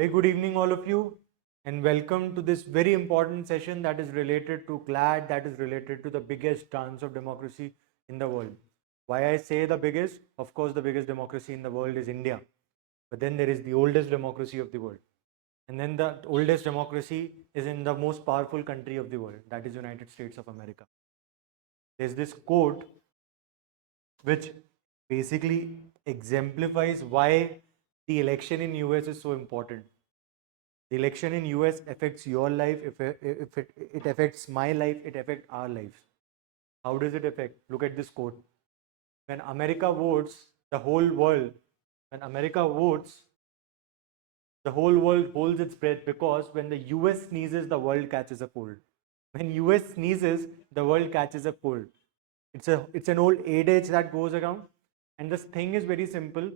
Very good evening, all of you, and welcome to this very important session that is related to GLAD, that is related to the biggest dance of democracy in the world. Why I say the biggest? Of course, the biggest democracy in the world is India, but then there is the oldest democracy of the world. And then the oldest democracy is in the most powerful country of the world, that is United States of America. There's this quote which basically exemplifies why the election in US is so important. The election in US affects your life, if it affects my life, it affects our lives. How does it affect? Look at this quote. When America votes, the whole world, when America votes, the whole world holds its breath because when the US sneezes, the world catches a cold. When US sneezes, the world catches a cold. It's an old adage that goes around. And this thing is very simple.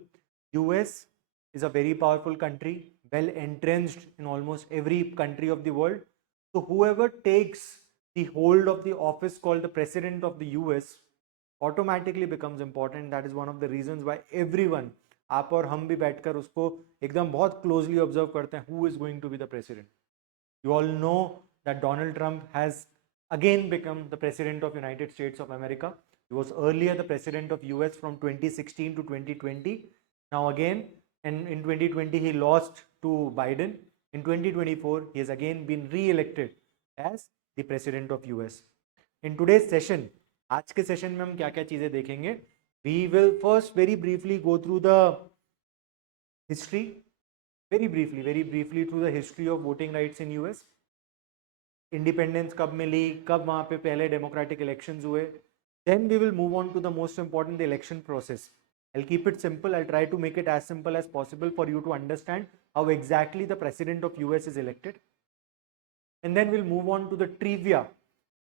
US is a very powerful country, well entrenched in almost every country of the world. So whoever takes the hold of the office called the president of the US automatically becomes important. That is one of the reasons why everyone, आप और हम भी बैठकर उसको एकदम बहुत closely observe करते हैं, who is going to be the president. You all know that Donald Trump has again become the president of United States of America. He was earlier the president of US from 2016 to 2020. Now again, and in 2020 he lost to Biden. In 2024 he has again been re-elected as the president of US. In today's session, आज के session में हम क्या क्या चीजें देखेंगे? We will first very briefly go through the history, very briefly through the history of voting rights in US. Independence कब मिली, कब वहाँ पे पहले डेमोक्रेटिक इलेक्शंस हुए. Then we will move on to the most important, the election process. I'll keep it simple. I'll try to make it as simple as possible for you to understand how exactly the president of US is elected. And then we'll move on to the trivia,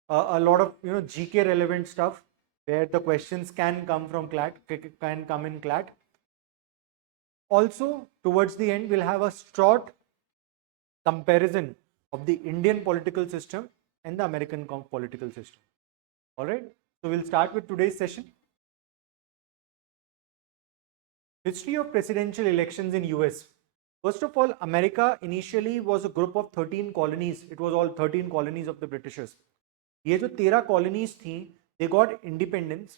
a lot of GK relevant stuff where the questions can come from CLAT, can come in CLAT. Also, towards the end, we'll have a short comparison of the Indian political system and the American political system. All right, so we'll start with today's session. History of presidential elections in US. First of all, America initially was a group of 13 colonies. It was all 13 colonies of the Britishers. ये जो 13 colonies थी, they got independence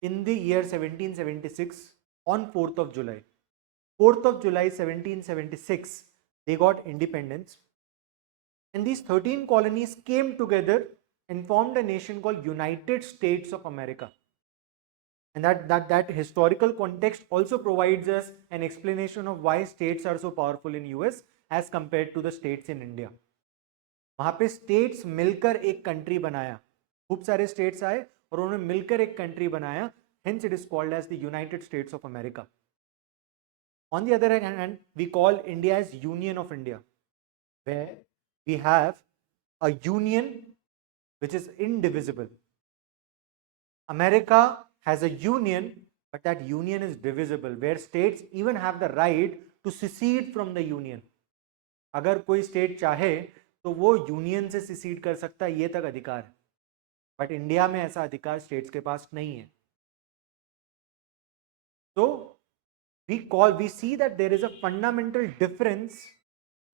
in the year 1776 on 4th of July. 4th of July 1776, they got independence. And these 13 colonies came together and formed a nation called United States of America. And that historical context also provides us an explanation of why states are so powerful in US as compared to the states in India. वहाँ पे states मिलकर एक country बनाया, खूब सारे states आए और उन्होंने मिलकर एक country बनाया, hence it is called as the United States of America. On the other hand, we call India as Union of India, where we have a union which is indivisible. America has a union, but that union is divisible, where states even have the right to secede from the union. अगर कोई state चाहे तो वो union से secede कर सकता है, ये तक अधिकार है. बट इंडिया में ऐसा अधिकार स्टेट्स के पास नहीं है. So we see that there is a fundamental difference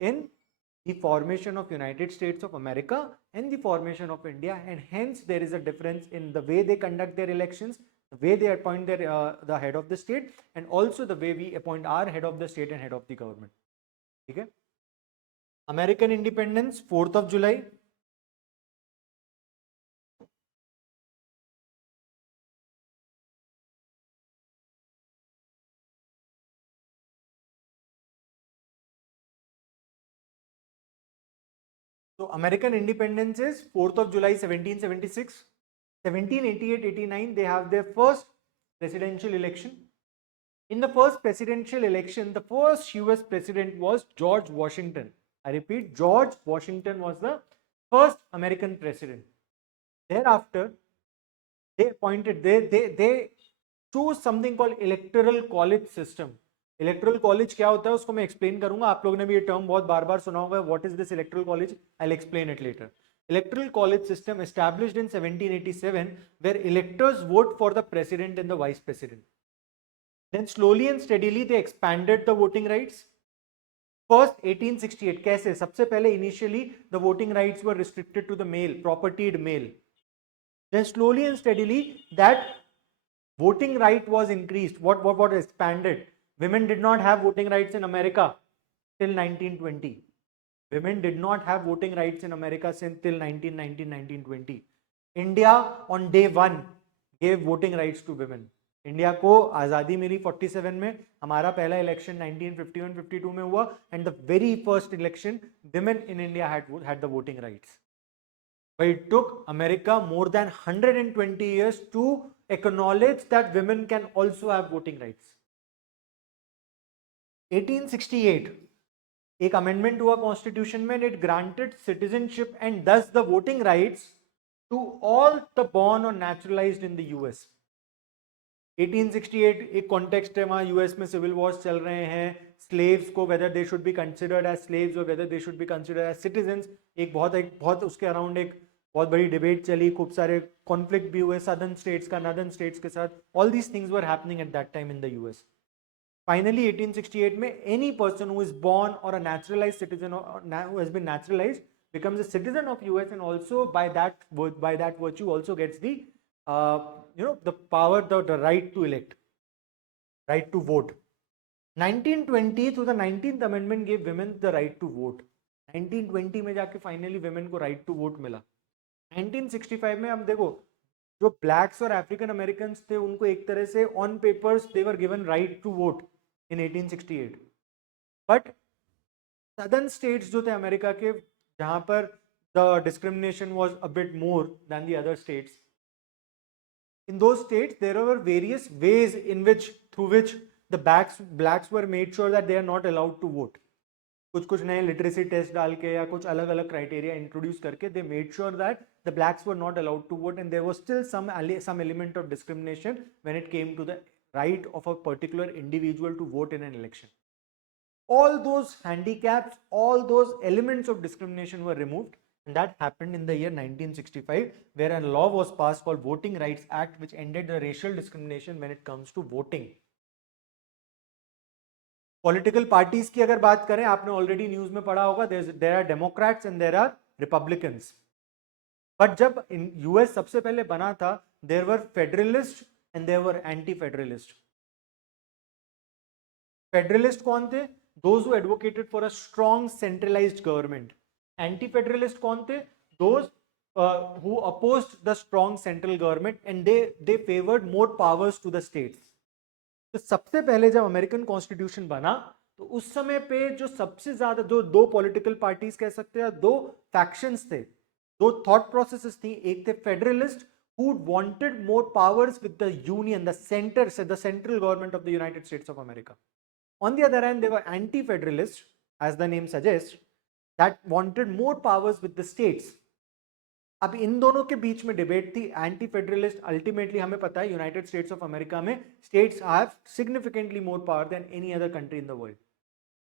in the formation of United States of America and the formation of India, and hence there is a difference in the way they conduct their elections, the way they appoint their the head of the state, and also the way we appoint our head of the state and head of the government. Okay? American independence, 4th of July. So American independence is 4th of July 1776. 1788-89 they have their first presidential election. In the first presidential election, the first US president was George Washington. I repeat, George Washington was the first American president. Thereafter, they chose something called electoral college system. Electoral college क्या होता है उसको मैं explain करूंगा. आप लोगों ने भी ये टर्म बहुत बार बार सुना होगा. What is this electoral college? I will explain it later. Electoral college system established in 1787 where electors vote for the president and the vice president. Then slowly and steadily they expanded the voting rights. First 1868 कैसे? सबसे पहले initially the voting rights were restricted to the male, propertied male. Then slowly and steadily that voting right was increased. What expanded? Women did not have voting rights in America till 1920. Women did not have voting rights in America since till 1919, 1920. India on day one gave voting rights to women. India को आज़ादी मिली 47 में, हमारा पहला election 1951-52 में हुआ, and the very first election women in India had the voting rights. But it took America more than 120 years to acknowledge that women can also have voting rights. 1868 एक amendment हुआ constitution में, it granted citizenship and thus the voting rights to all the born और naturalized in the US. 1868 एक context है, वहां US में civil Wars चल रहे हैं, स्लेव्स को whether they should be considered as slaves और whether they should be considered as citizens, एक बहुत उसके अराउंड एक बहुत बड़ी डिबेट चली, खूब सारे कॉन्फ्लिक्ट भी हुए सदर्न स्टेट्स का नॉर्दर्न स्टेट्स के साथ. All these things were happening at that time in the US. Finally, 1868 में any person who is born or a naturalized citizen or who has been naturalized becomes a citizen of US, and also by that virtue also gets the the power, the right to elect, right to vote. 1920 through the 19th amendment gave women the right to vote. 1920 में जाके finally women को right to vote मिला. 1965 में हम देखो जो blacks और African American थे उनको एक तरह से on papers they were given right to vote in 1868, but southern states जो थे अमेरिका के, जहां पर the discrimination was a bit more than the other states, इन दो states there were various ways in which through which the blacks were made sure that they are not allowed to vote. कुछ नए literacy test डाल के या कुछ अलग अलग क्राइटेरिया इंट्रोड्यूस करके they made sure that the blacks were not allowed to vote, and there was still some element of discrimination when it came to the right of a particular individual to vote in an election. All those handicaps, all those elements of discrimination were removed, and that happened in the year 1965, where a law was passed called Voting Rights Act, which ended the racial discrimination when it comes to voting. Political parties की अगर बात करें, आपने already news में पढ़ा होगा, there are Democrats and there are Republicans. But जब US सबसे पहले बना था, there were federalist and there were anti federalist. Federalist कौन थे? Those who advocated for a strong centralised government. Anti federalist कौन थे? Those who opposed the strong central government, and they favored more powers to the states. तो सबसे पहले जब American constitution बना, तो उस समय पे जो सबसे ज्यादा दो पॉलिटिकल पार्टीज कह सकते हैं, दो फैक्शंस थे, दो थॉट प्रोसेसेस थी. एक थे federalist who wanted more powers with the union, the central government of the United States of America. On the other hand, they were anti-federalists, as the name suggests, that wanted more powers with the states. अब इन दोनों के बीच में debate थी. Anti federalist, ultimately हमें पता है United States of America में states have significantly more power than any other country in the world.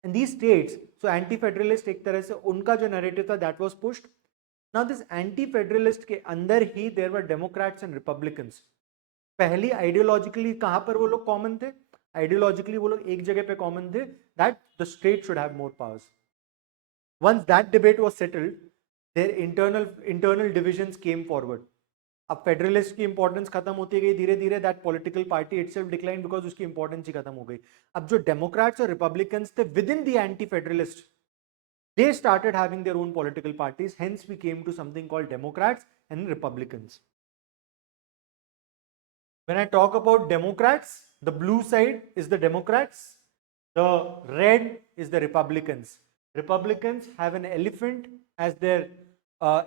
And these states, so anti federalist एक तरह से उनका जो नैरेटिव था that was pushed. Now this anti federalist के अंदर ही there were Democrats and Republicans. पहली आइडियोलॉजिकली कहां पर वो लोग कॉमन थे? आइडियोलॉजिकली वो लोग एक जगह पे कॉमन थे, that the state should have more powers. Once that debate was settled, their internal divisions came forward. अब फेडरलिस्ट की इंपॉर्टेंस खत्म होती गई धीरे धीरे, that political party itself decline because उसकी इंपॉर्टेंस ही खत्म हो गई. अब जो डेमोक्रेट्स और रिपब्लिकन्स थे within the anti federalist, they started having their own political parties, hence we came to something called Democrats and Republicans. When I talk about Democrats, the blue side is the Democrats, the red is the Republicans. Republicans have an elephant as their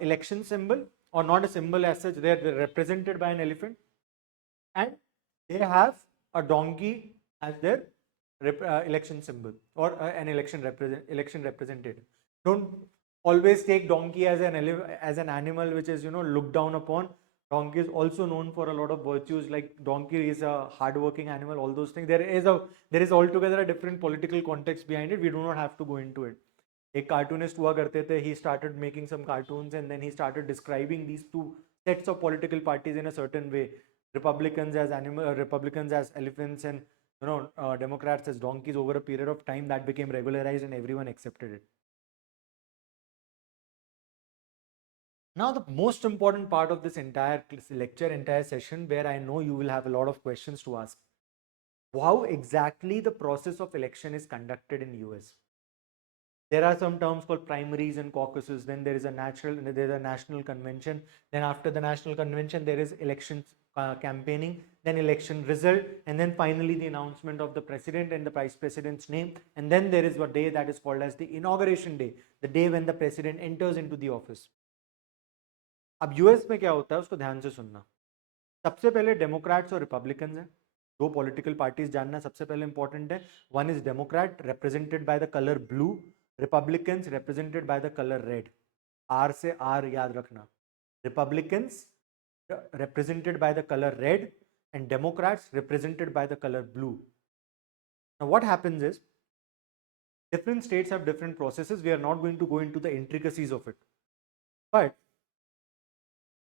election symbol, or not a symbol as such, they're represented by an elephant, and they have a donkey as their election symbol, or an election representative. Don't always take donkey as an animal which is looked down upon. Donkey is also known for a lot of virtues, like donkey is a hardworking animal, all those things. There is altogether a different political context behind it. We do not have to go into it. एक cartoonist हुआ करते थे, he started making some cartoons and then he started describing these two sets of political parties in a certain way. Republicans as elephants and Democrats as donkeys over a period of time. That became regularized and everyone accepted it. Now, the most important part of this entire lecture, entire session, where I know you will have a lot of questions to ask. How exactly the process of election is conducted in US? There are some terms called primaries and caucuses. Then there is a national convention. Then after the national convention, there is election campaigning, then election result, and then finally the announcement of the president and the vice president's name. And then there is a day that is called as the inauguration day, the day when the president enters into the office. अब US में क्या होता है उसको ध्यान से सुनना. सबसे पहले डेमोक्रेट्स और रिपब्लिकन्स हैं, दो पॉलिटिकल पार्टीज जानना सबसे पहले इंपॉर्टेंट है. One is Democrat represented by the colour blue, Republicans represented by the colour red. R से आर याद रखना. Republicans represented by the color red and Democrats represented by the color blue. Now what happens is different states have different processes. We are not going to go into the intricacies of it, but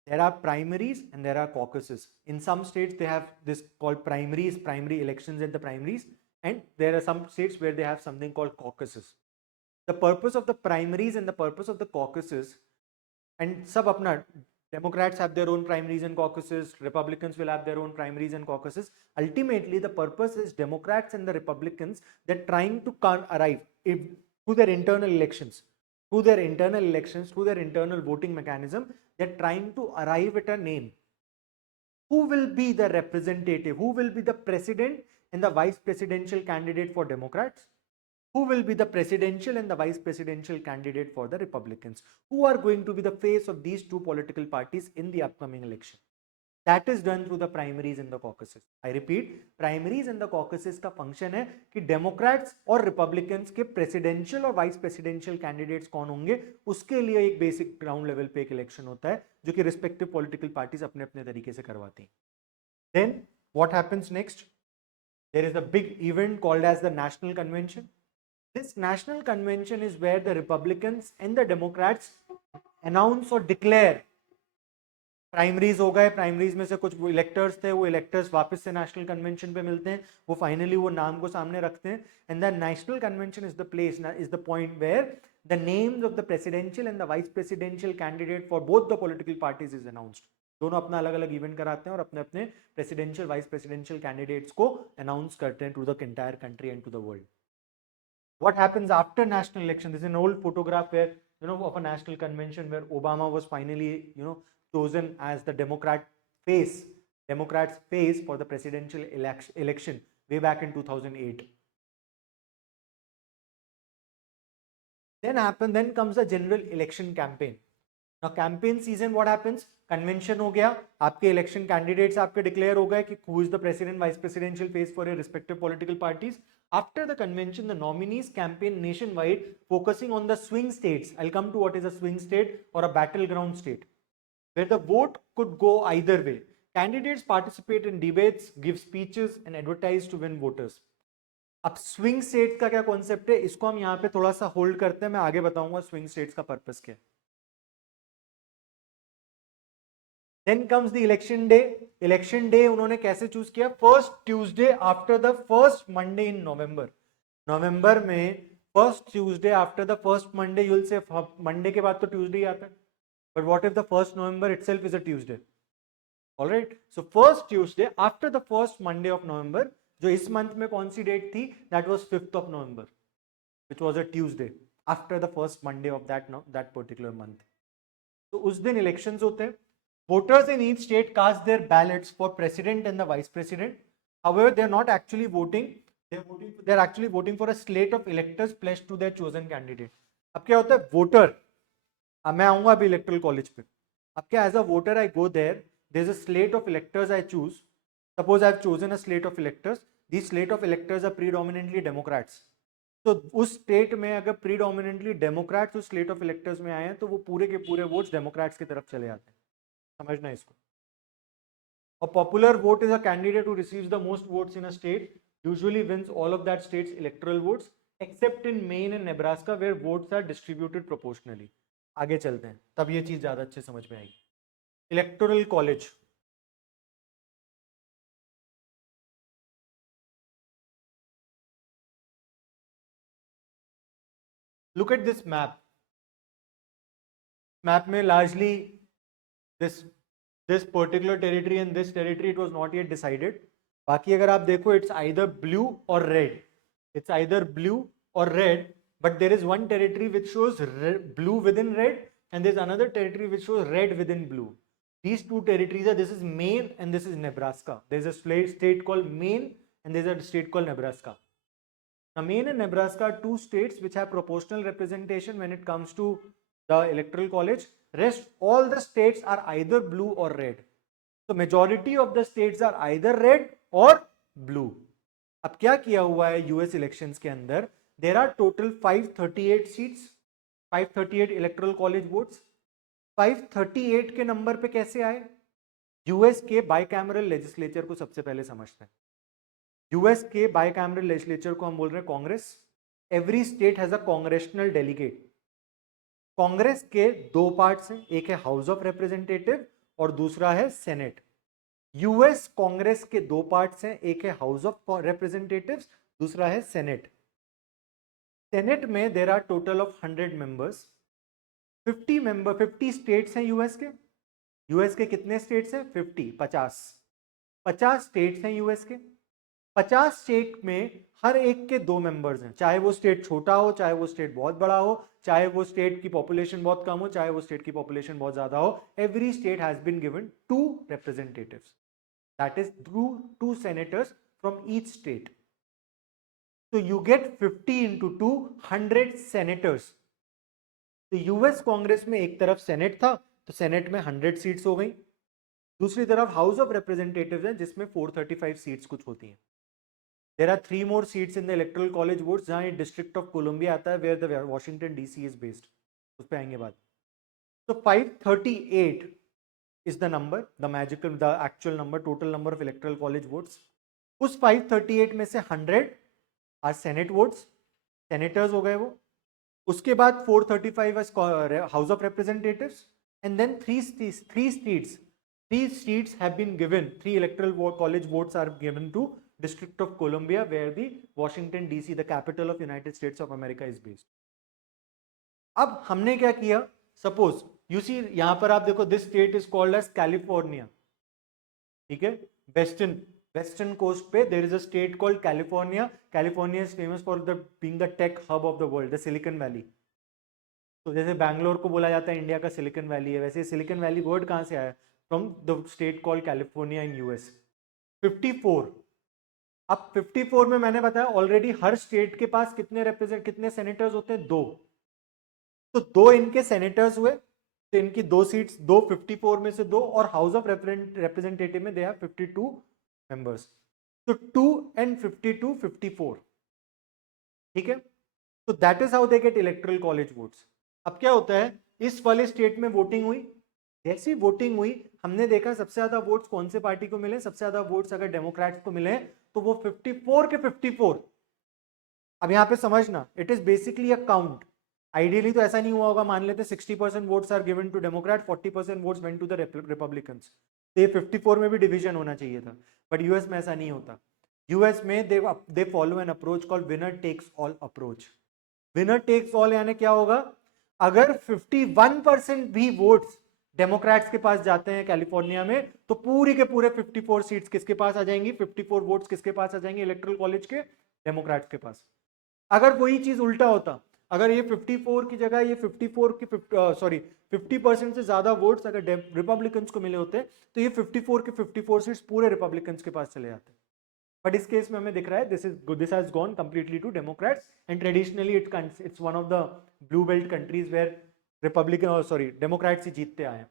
there are primaries and there are caucuses. In some states they have this called primaries, primary elections at the primaries, and there are some states where they have something called caucuses. The purpose of the primaries and the purpose of the caucuses, and sab apna, Democrats have their own primaries and caucuses, Republicans will have their own primaries and caucuses. Ultimately, the purpose is Democrats and the Republicans, they're trying to arrive to their internal elections, through their internal voting mechanism, they're trying to arrive at a name. Who will be the representative? Who will be the president and the vice presidential candidate for Democrats? Who will be the presidential and the vice presidential candidate for the Republicans? Who are going to be the face of these two political parties in the upcoming election? That is done through the primaries and the caucuses. I repeat, primaries and the caucuses का function है कि Democrats और Republicans के presidential और vice presidential candidates कौन होंगे, उसके लिए एक basic ground level पे एक election होता है जो कि respective political parties अपने अपने तरीके से करवाती हैं. Then what happens next? There is a big event called as the National Convention. This National Convention is where the Republicans and the Democrats announce or declare. Primaries हो गए, primaries में से कुछ इलेक्टर्स थे, वो इलेक्टर्स वापस से national convention पे मिलते हैं, वो फाइनली वो नाम को सामने रखते हैं. And the national convention is the place, is the point where the names of the presidential and the vice presidential candidate for both the political parties is announced. दोनों अपना अलग अलग इवेंट कराते हैं और अपने अपने प्रेसिडेंशियल वाइस प्रेसिडेंशियल कैंडिडेट्स को अनाउंस करते हैं to the entire country and to the world. What happens after national election? This is an old photograph where, of a national convention where Obama was finally, chosen as the Democrats face for the presidential election way back in 2008. Then comes the general election campaign. Now campaign season, what happens? Convention हो गया, आपके election candidates आपके declare हो गए कि who is the president, vice presidential face for your respective political parties. After the convention, the nominees campaign nationwide, focusing on the swing states. I'll come to what is a swing state or a battleground state, where the vote could go either way. Candidates participate in debates, give speeches, and advertise to win voters. अब swing states का क्या concept है, इसको हम यहाँ पे थोड़ा सा hold करते हैं, मैं आगे बताऊंगा swing states का purpose क्या है. Then comes the election day. Election day उन्होंने कैसे चूज किया? First Tuesday after the first Monday in November. November में first Tuesday after the first Monday, you'll say Monday के बाद तो Tuesday आता है. But what if the first November itself is a Tuesday? All right. So first Tuesday after the first Monday of November, जो इस month में कौन सी date थी? That was 5th of November, which was a Tuesday after the first Monday of that particular month. तो उस दिन elections होते हैं. Voters in each state cast their ballots for president and the vice president. However, they are not actually voting. They are actually voting for a slate of electors pledged to their chosen candidate. अब क्या होता है? Voter. अब मैं आऊंगा अभी erectile college पे. अब क्या, as a voter I go there, there is a slate of electors I choose. Suppose I have chosen a slate of electors. This slate of electors are predominantly Democrats. तो उस state में अगर predominantly Democrats उस slate of electors में आए हैं तो वो पूरे के पूरे वोट्स डेमोक्रेट्स की तरफ चले जाते हैं. समझना इसको. A popular vote is a candidate who receives the most votes in a state, usually wins all of that state's electoral votes, except in Maine and Nebraska where votes are distributed proportionally. आगे चलते हैं, तब ये चीज ज्यादा अच्छे समझ में आएगी. Electoral college. look at this map में largely this particular territory and this territory, it was not yet decided. बाकी अगर आप देखो, it's either blue or red. It's either blue or red, but there is one territory which shows blue within red, and there's another territory which shows red within blue. These two territories are, this is Maine and this is Nebraska. There's a state called Maine and there's a state called Nebraska. Now, Maine and Nebraska are two states which have proportional representation when it comes to the electoral college. Rest all the states are either blue or red. So majority of the states are either red or blue. अब क्या किया हुआ है US elections के अंदर, there are total 538 seats, 538 electoral college votes. 538 के number पे कैसे आए? यूएस के बाइकैमरल लेजिस्लेचर को सबसे पहले समझते हैं. यूएस के बाइकैमरल लेजिस्लेचर को हम बोल रहे हैं Congress. Every state has a congressional delegate. Congress के दो पार्ट्स हैं, एक है हाउस ऑफ रिप्रेजेंटेटिव और दूसरा है सेनेट. यूएस कांग्रेस के दो पार्ट्स हैं, एक है हाउस ऑफ रिप्रेजेंटेटिव्स, दूसरा है सेनेट. सेनेट में there are total of 100 members. 50 states हैं यूएस के. यूएस के कितने स्टेट्स हैं? 50 स्टेट्स हैं यूएस के. 50 स्टेट में हर एक के दो मेंबर्स हैं, चाहे वो स्टेट छोटा हो, चाहे वो स्टेट बहुत बड़ा हो, चाहे वो स्टेट की पॉपुलेशन बहुत कम हो, चाहे वो स्टेट की पॉपुलेशन बहुत ज्यादा हो. Every state has been given 2 representatives, that is through 2 senators from each state. So you get 50 into 2, 100 senators. तो यूएस कांग्रेस में एक तरफ सेनेट था, तो सेनेट में 100 सीट्स हो गई. दूसरी तरफ हाउस ऑफ रिप्रेजेंटेटिव्स है जिसमें 435 सीट्स कुछ होती हैं. There are 3 more seats in the electoral college votes जहां ये डिस्ट्रिक्ट ऑफ कोलंबिया आता है, where the Washington DC is based. उस पे आएंगे बाद. So 538 is the number, the actual number, total number of electoral college votes. उस 538 में से 100 are Senate votes, senators हो गए वो. उसके बाद 435 as House of Representatives, and then 3 seats have been given. 3 electoral college votes are given to District of Columbia, where the Washington DC, the capital of United States of America, is based. अब हमने क्या किया? Suppose you see यहां पर आप देखो, this state is called as California. ठीक है, western coast पे there is a state called California. California is famous for being the tech hub of the world, the Silicon Valley. तो जैसे बैंगलोर को बोला जाता है इंडिया का सिलिकन वैली है, वैसे सिलिकन वैली वर्ड कहां से आया? From the state called California in US. 54. अब 54 में मैंने बताया ऑलरेडी हर स्टेट के पास कितने सेनेटर्स होते हैं? 2. तो 2 इनके सेनेटर्स हुए, तो इनकी 2 सीट्स, 2 54 में से 2, और हाउस ऑफ रिप्रेजेंटेटिव में दे हैव 52 मेंबर्स. तो 2 and 52, 54. ठीक है, तो that is how they get electoral college votes. अब क्या होता है, इस वाले स्टेट में वोटिंग हुई. जैसी वोटिंग हुई, हमने देखा सबसे ज्यादा वोट्स कौन से पार्टी को मिले. सबसे ज्यादा वोट्स अगर डेमोक्रेट्स को मिले तो वो 54 के 54. अब यहां पे समझना, it is basically a count. Ideally तो ऐसा नहीं हुआ होगा, मान लेते 60% votes are given to Democrat, 40% votes went to the Republicans. तो ये 54 में भी डिवीजन होना चाहिए था, बट यूएस में ऐसा नहीं होता. यूएस में they follow an approach called winner takes all approach. Winner takes all यानी क्या होगा? अगर 51% भी वोट्स डेमोक्रेट्स के पास जाते हैं कैलिफोर्निया में, तो पूरी के पूरे 54 सीट्स किसके पास आ जाएंगी? 54 वोट्स किसके पास आ जाएंगे? इलेक्टोरल कॉलेज के डेमोक्रेट्स के पास. अगर वही चीज उल्टा होता, अगर ये 54 की जगह ये 50% से ज्यादा वोट्स अगर रिपब्लिकन्स को मिले होते, तो ये 54 के 54 सीट्स पूरे रिपब्लिकन्स के पास चले जाते. बट इस केस में हमें दिख रहा है this has gone completely to Democrats, and traditionally it's one of the blue belt countries where Democrats ही जीतते आए.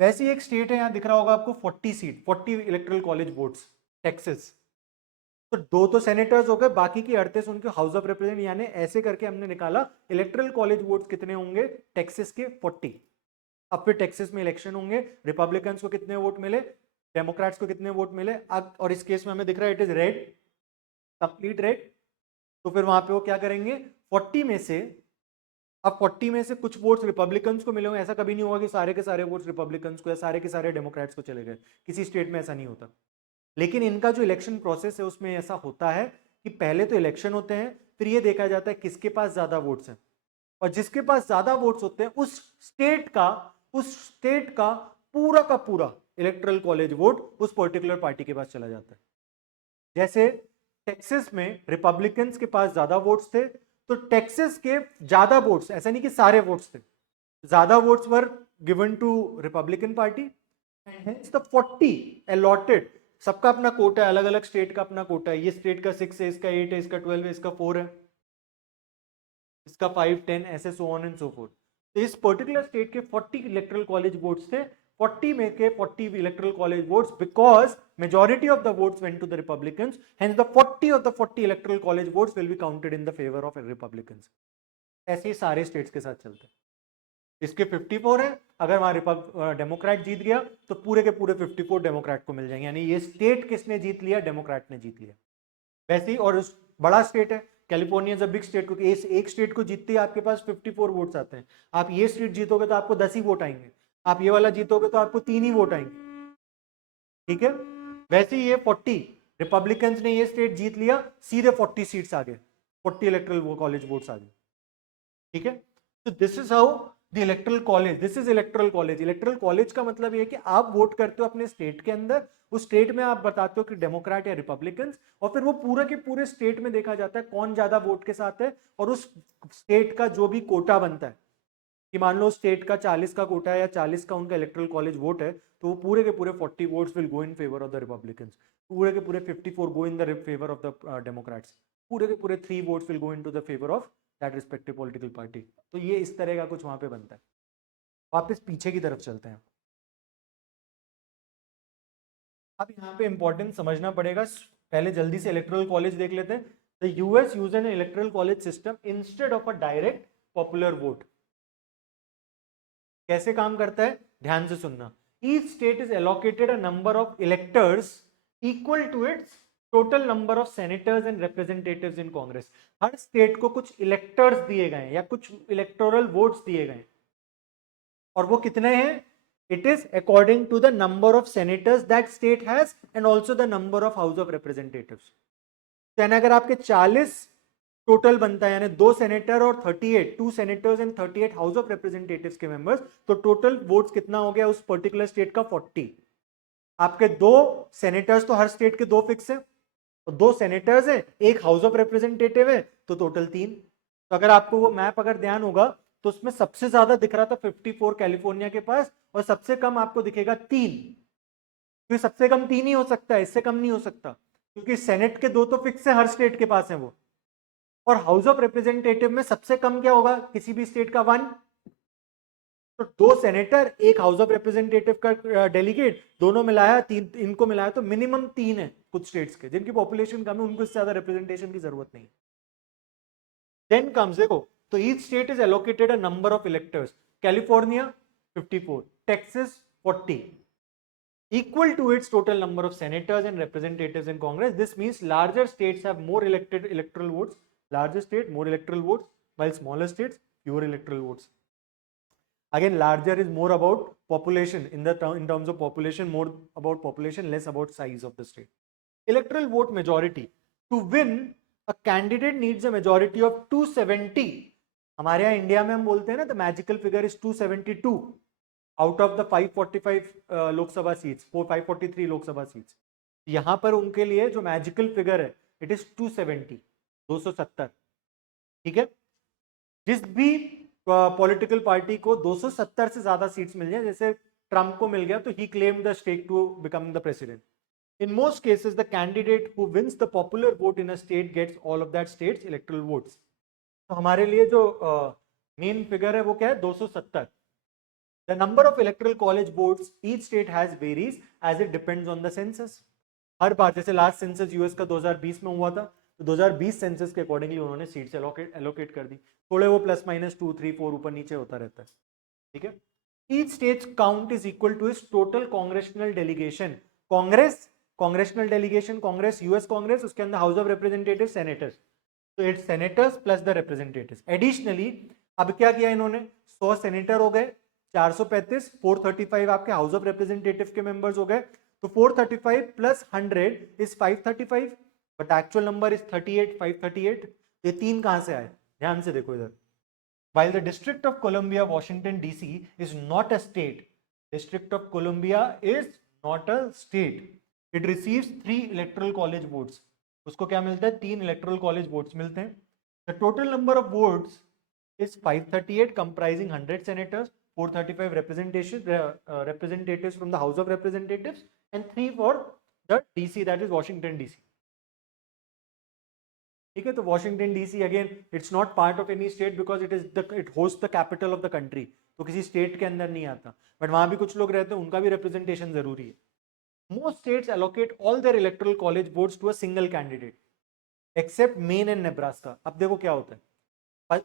वैसी एक स्टेट है, यहां दिख रहा होगा आपको 40 इलेक्टोरल कॉलेज वोट्स, टेक्सास. तो 2 तो सेनेटर्स हो गए, बाकी की 38 उनके हाउस ऑफ रिप्रेजेंटेटिव, यानी ऐसे करके हमने निकाला इलेक्टोरल कॉलेज वोट्स कितने होंगे टेक्सास के? 40. अब फिर टेक्सास में इलेक्शन होंगे, रिपब्लिकन्स को कितने वोट मिले, डेमोक्रेट्स को कितने वोट मिले. अब और इस केस में हमें दिख रहा है it is red, complete red. तो फिर वहां पे वो क्या करेंगे, 40 में से, अब 40 में से कुछ वोट्स रिपब्लिकन्स को मिले होंगे. ऐसा कभी नहीं होगा कि सारे के सारे वोट्स रिपब्लिकन्स को या सारे के सारे डेमोक्रेट्स को चले गए, किसी स्टेट में ऐसा नहीं होता. लेकिन इनका जो इलेक्शन प्रोसेस है उसमें ऐसा होता है कि पहले तो इलेक्शन होते हैं, फिर ये देखा जाता है किसके पास ज्यादा वोट्स हैं. और जिसके पास ज्यादा वोट्स होते हैं उस स्टेट का पूरा इलेक्टोरल कॉलेज वोट उस पर्टिकुलर पार्टी के पास चला जाता है। जैसे टेक्सास में रिपब्लिकन्स के पास ज्यादा वोट्स थे, तो टेक्सास के ज्यादा वोट्स, ऐसा नहीं कि सारे वोट्स थे, ज्यादा votes were given to Republican party and hence the 40 allotted. सबका अपना कोटा है, अलग अलग स्टेट का अपना कोटा है, ये स्टेट का 6 है, इसका 8 है, इसका 12 है, इसका 4 है, इसका 5 10 ऐसे so on and so fourth. तो इस पर्टिकुलर स्टेट के 40 इलेक्टोरल कॉलेज वोट्स थे, 40 में के 40 electoral college votes, because majority of the votes went to the Republicans, hence the 40 of the 40 electoral college votes will be counted in the favour of Republicans. ऐसे ही सारे states के साथ चलते हैं। इसके 54 है, अगर वहां डेमोक्रेट जीत गया तो पूरे के पूरे 54 डेमोक्रेट को मिल जाएंगे, यानी ये स्टेट किसने जीत लिया? डेमोक्रेट ने जीत लिया। वैसे ही, और बड़ा स्टेट है California, is a big state, क्योंकि इस एक स्टेट को जीतते ही आपके पास 54 वोट्स आते हैं। आप ये स्टेट जीतोगे तो आपको 10 ही वोट आएंगे, आप ये वाला जीतोगे तो आपको 3 ही वोट आएंगे, ठीक है। वैसे ही ये 40 रिपब्लिकन्स ने ये स्टेट जीत लिया, सीधे 40 सीट्स आ गए, 40 इलेक्टोरल कॉलेज वोट्स आ गए, ठीक है। तो this is how the electoral college, this is electoral college. Electoral college का मतलब ये है कि आप वोट करते हो अपने स्टेट के अंदर, उस स्टेट में आप बताते हो कि डेमोक्रेट या रिपब्लिकन्स, और फिर वो पूरे के पूरे स्टेट में देखा जाता है कौन ज्यादा वोट के साथ है, और उस स्टेट का जो भी कोटा बनता है, कि मान लो स्टेट का 40 का कोटा है या 40 का उनका इलेक्टोरल कॉलेज वोट है, तो वो पूरे के पूरे 40 votes will go in favour of the Republicans, पूरे के पूरे 54 go in the favour of the Democrats, पूरे के पूरे 3 votes will go in to the favour of that respective political party. तो ये इस तरह का कुछ वहां पे बनता है। वापस पीछे की तरफ चलते हैं। अब यहाँ पे इंपॉर्टेंट समझना पड़ेगा, पहले जल्दी से इलेक्टोरल कॉलेज देख लेते हैं। The US use an electoral college system instead of a direct popular vote. कैसे काम करता है, ध्यान से सुनना। Each state is allocated a number of electors equal to its total number of senators and representatives in Congress. हर state को कुछ इलेक्टर्स दिए गए या कुछ इलेक्टोरल वोट्स दिए गए, और वो कितने हैं? It is according to the number of senators that state has and also the number of House of Representatives. यानी अगर आपके 40 टोटल बनता है, यानी 2 सेनेटर और 38, 2 senators and 38 house of representatives के मेंबर्स, तो टोटल वोट्स कितना हो गया उस पर्टिकुलर स्टेट का? 40। आपके 2 सेनेटर्स तो हर स्टेट के 2 फिक्स है, तो 2 सेनेटर्स है, एक हाउस ऑफ रिप्रेजेंटेटिव है, तो टोटल 3। तो अगर आपको वो मैप अगर ध्यान होगा तो उसमें सबसे ज्यादा दिख रहा था 54 कैलिफोर्निया के पास, और सबसे कम आपको दिखेगा 3, क्योंकि सबसे कम 3 ही हो सकता है, इससे कम नहीं हो सकता, क्योंकि सेनेट के 2 तो फिक्स है, हर स्टेट के पास है वो। और हाउस ऑफ रिप्रेजेंटेटिव में सबसे कम क्या होगा किसी भी स्टेट का? 1। तो 2 सेनेटर, एक हाउस ऑफ रिप्रेजेंटेटिव का डेलीगेट, दोनों मिलाया 3, इनको मिलाया तो मिनिमम 3 है कुछ स्टेट्स के, जिनकी पॉपुलेशन कम है, उनको इससे ज्यादा रिप्रेजेंटेशन की जरूरत नहीं। देन कम्स, देखो, तो each state is allocated a number of electors. California 54, Texas 40, equal to its total number of senators and representatives in Congress. This means larger states have more elected electoral votes. Larger state, more electoral votes, while smaller states, fewer electoral votes. Again, larger is more about population, in terms of population, more about population, less about size of the state. Electoral vote majority. To win, a candidate needs a majority of 270. हमारे यहाँ India में हम बोलते हैं ना, the magical figure is 272 out of the 545 Lok Sabha seats, 543 Lok Sabha seats. यहां पर उनके लिए जो मैजिकल फिगर है, इट इज 270, 270, ठीक है। जिस भी पॉलिटिकल पार्टी को 270 से ज्यादा सीट्स मिल जाए, जैसे ट्रंप को मिल गया, तो he claim the stake to become the president. In most cases, the candidate who wins the popular vote in a state gets all of that state's electoral votes. तो हमारे लिए जो मेन फिगर है वो क्या है? 270. The number of electoral college votes each state has varies as it depends on the census. हर बार, जैसे last census US का 2020 में हुआ था, तो 2020 सेंसस के अकॉर्डिंगली उन्होंने सीट्स एलोकेट कर दी। थोड़े वो प्लस माइनस 2 3 4 ऊपर नीचे होता रहता है, ठीक है। Each state's count is equal to its total congressional delegation. Congressional delegation, Congress, US Congress, उसके अंदर हाउस ऑफ रिप्रेजेंटेटिव, सेनेटर्स, तो it's senators plus the representatives. Additionally अब क्या किया इन्होंने? 100 सेनेटर हो गए, 435, 435 आपके हाउस ऑफ रिप्रेजेंटेटिव के मेंबर्स हो गए, तो 435 plus 100 is 535, but actual number is 38, 538। ये 3 कहां से आए? ध्यान से देखो इधर, While the District of Columbia, Washington DC is not a state. District of Columbia is not a state. It receives 3 electoral college votes. उसको क्या मिलता है? 3 electoral college votes मिलते हैं. The total number of votes is 538, comprising 100 senators, 435 representatives from the House of Representatives, and 3 for the DC, that is Washington DC. ठीक है, तो Washington DC again it's not part of any state because it host the capital of the country, तो किसी state के अंदर नहीं आता, but वहां भी कुछ लोग रहते हैं, उनका भी रिप्रेजेंटेशन जरूरी है. Most states allocate all their electoral college votes to a single candidate except Maine and Nebraska. अब देखो क्या होता है,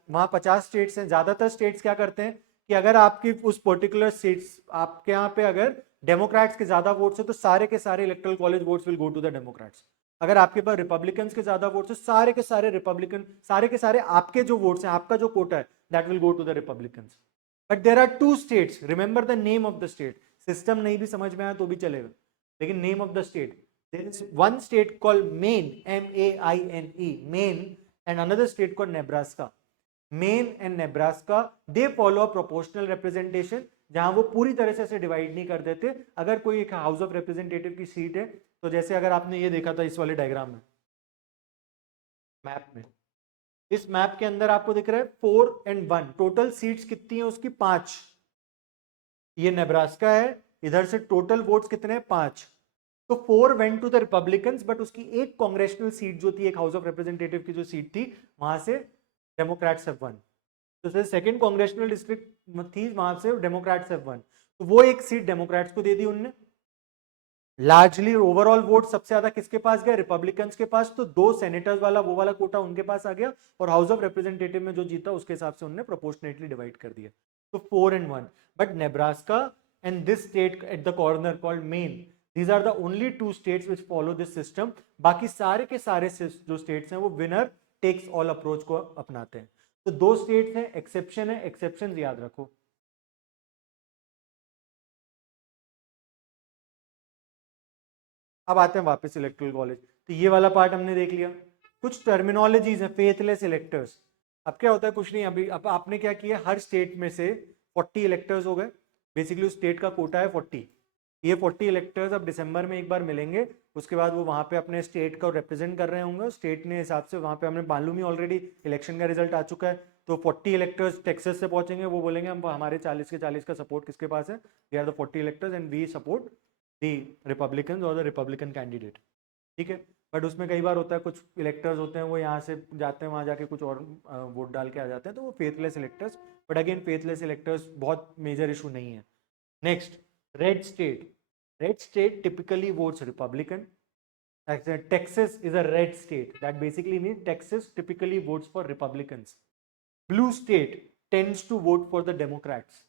वहां 50 स्टेट्स हैं. ज्यादातर स्टेट्स क्या करते हैं कि अगर आपकी उस पर्टिकुलर स्टेट्स, आपके यहाँ पे अगर डेमोक्रेट्स के ज्यादा वोट्स है तो सारे के सारे electoral college votes will go to the Democrats. अगर आपके पास रिपब्लिकन्स के ज्यादा वोट्स है, सारे के सारे रिपब्लिकन, सारे के सारे आपके जो वोट्स हैं, आपका जो कोटा है, that will go to the Republicans. But there are 2 states, remember the name of the state. System नहीं भी समझ में आया तो भी चलेगा, लेकिन name of the state. There is one state called Maine, MAINE, Maine, and another state called Nebraska. Maine and Nebraska they follow a proportional representation, जहां वो पूरी तरह से डिवाइड नहीं कर देते. अगर कोई एक हाउस ऑफ रिप्रेजेंटेटिव की सीट है, तो जैसे अगर आपने ये देखा था इस वाले डायग्राम में, मैप में, इस मैप के अंदर आपको दिख रहा है 4 and 1, टोटल सीट्स कितनी है उसकी? 5. ये नेब्रास्का है, इधर से टोटल वोट्स कितने हैं? 5. तो 4 went to the Republicans, but उसकी एक कांग्रेशनल सीट जो थी, एक हाउस ऑफ रिप्रेजेंटेटिव की जो सीट थी, वहां से डेमोक्रेट्स हैव वन. तो सेकंड कांग्रेशनल डिस्ट्रिक्ट थी, वहां से डेमोक्रेट्स हैव वन, तो वो एक सीट डेमोक्रेट्स को दे दी उनने. लार्जली ओवरऑल वोट सबसे ज्यादा किसके पास गया? रिपब्लिकन्स के पास. तो 2 सेनेटर्स वाला वो वाला कोटा उनके पास आ गया, और हाउस ऑफ रिप्रेजेंटेटिव में जो जीता उसके हिसाब से उन्होंने प्रोपोर्शनेटली डिवाइड कर दिया. तो 4 and 1. But Nebraska and this state at the corner called Maine, these are the only 2 states which follow this system. बाकी सारे के सारे जो स्टेट्स हैं वो विनर टेक्स ऑल अप्रोच को अपनाते हैं. तो 2 स्टेट्स हैं, एक्सेप्शन है, एक्सेप्शन याद रखो. अब आते हैं वापस इलेक्टोरल कॉलेज. तो ये वाला पार्ट हमने देख लिया. कुछ टर्मिनोलॉजीज हैं, फेथलेस इलेक्टर्स. अब क्या होता है? कुछ नहीं, अभी अब आपने क्या किया, हर स्टेट में से 40 इलेक्टर्स हो गए. बेसिकली उस स्टेट का कोटा है 40. ये 40 इलेक्टर्स अब दिसंबर में एक बार मिलेंगे. उसके बाद वो वहाँ पे अपने स्टेट को रिप्रेजेंट कर रहे होंगे. स्टेट ने हिसाब से वहाँ पे हमें मालूम ही ऑलरेडी इलेक्शन का रिजल्ट आ चुका है. तो 40 इलेक्टर्स टेक्सास से पहुंचेंगे, वो बोलेंगे हम हमारे 40 के 40 का सपोर्ट किसके पास है? We are the 40 electors and we support the Republican और द रिपब्लिकन कैंडिडेट. ठीक है, बट उसमें कई बार होता है कुछ इलेक्टर्स होते हैं वो यहाँ से जाते हैं, वहाँ जाके कुछ और वोट डाल के आ जाते हैं, तो वो faithless electors. But again faithless electors बहुत मेजर इशू नहीं है. Next, red state. Red state typically votes Republican. Texas is a red state. That basically means Texas typically votes for Republicans. Blue state tends to vote for the Democrats.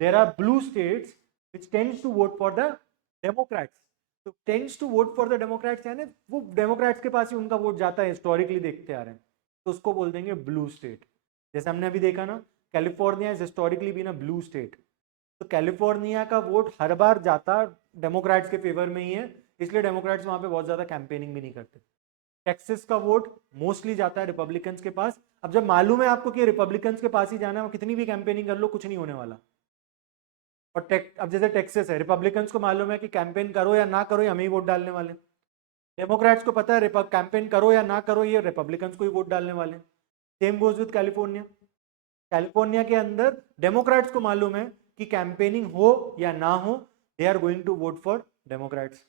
There are blue states which tends to vote for the Democrats. तो tends to vote for the Democrats यानी वो Democrats के पास ही उनका vote जाता है, historically देखते आ रहे हैं, तो उसको बोल देंगे ब्लू स्टेट. जैसे हमने अभी देखा ना, California is historically been a blue state. तो कैलिफोर्निया का वोट हर बार जाता डेमोक्रेट्स के फेवर में ही है, इसलिए डेमोक्रेट्स वहां पे बहुत ज्यादा कैंपेनिंग भी नहीं करते. टेक्सास का वोट मोस्टली जाता है रिपब्लिकन्स के पास. अब जब मालूम है आपको कि रिपब्लिकन्स के पास ही जाना है, कितनी भी कैंपेनिंग कर लो कुछ नहीं होने वाला. और अब जैसे टेक्सास है, रिपब्लिकन्स को मालूम है कि कैंपेन करो या ना करो हम ही वोट डालने वाले. डेमोक्रेट्स को पता है कैंपेन करो या ना करो ये रिपब्लिकन्स को ही वोट डालने वाले. Same goes with California. California के अंदर डेमोक्रेट्स को मालूम है कि कैंपेनिंग हो या ना हो, they are going to vote for Democrats.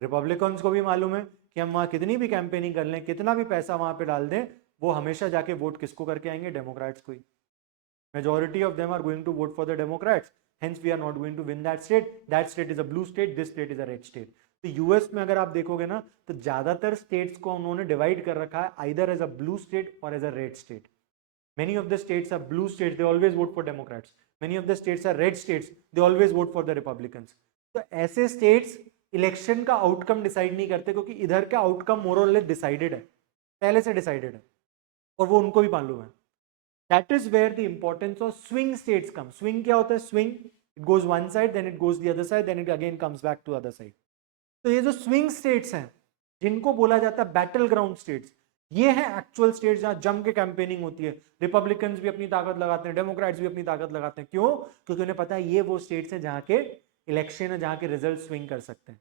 Republicans को भी मालूम है कि हम वहां कितनी भी कैंपेनिंग कर लें, कितना भी पैसा वहां पे डाल दें, वो हमेशा जाके वोट किसको करके आएंगे? डेमोक्रेट्स को ही. Majority of them are going to vote for the Democrats, hence we are not going to win that state. That state is a blue state, this state is a red state. तो US में अगर आप देखोगे ना, तो ज्यादातर states को उन्होंने डिवाइड कर रखा है either as a blue state और as a red state. Many of the states are blue states, they always vote for Democrats. Many of the states are red states, they always vote for the Republicans. तो ऐसे states election का outcome decide नहीं करते, क्योंकि इधर का outcome मोर और less decided है, पहले से डिसाइडेड है, और वो उनको भी मालूम है. That is where the importance of swing states come. Swing क्या होता है? Swing, it goes one side, then it goes the other side, then it again comes back to other side. तो ये जो स्विंग स्टेट्स हैं, जिनको बोला जाता है बैटल ग्राउंड स्टेट्स, ये है एक्चुअल स्टेट जहां जम के कैंपेनिंग होती है, रिपब्लिकन्स भी अपनी ताकत लगाते हैं, डेमोक्रेट्स भी अपनी ताकत लगाते हैं। क्यों? क्योंकि उन्हें पता है ये वो स्टेट्स हैं जहाँ के इलेक्शन है, जहाँ के रिजल्ट स्विंग कर सकते हैं।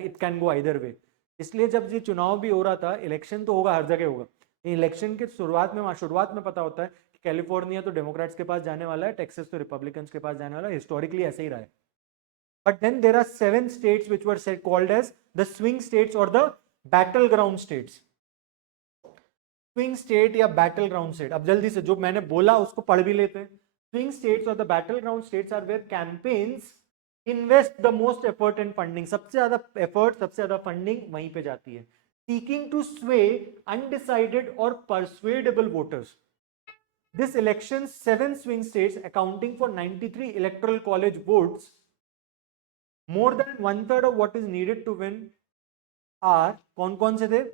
It can go either way. इसलिए जब ये चुनाव भी हो रहा था, इलेक्शन तो होगा, हर जगह होगा, इलेक्शन के शुरुआत में पता होता है कि कैलिफोर्निया तो डेमोक्रेट्स के पास जाने वाला है, टेक्सास तो रिपब्लिकन्स के पास जाने वाला है, हिस्टोरिकली ऐसे ही रहा है। But then there are 7 states which were called as the swing states or the battleground states. Swing state या बैटल ग्राउंड स्टेट, अब जल्दी से जो मैंने बोला उसको पढ़ भी लेते हैं। स्विंग स्टेट्स और the battleground states are where campaigns invest the most effort and funding, सबसे ज्यादा एफर्ट, सबसे ज्यादा फंडिंग वहीं पे जाती है। सीकिंग टू स्वे अनडिसाइडेड और persuadable voters. This election 7 swing states accounting for 93 electoral college votes, more than 1/3 of what is needed to win, are कौन कौन से थे?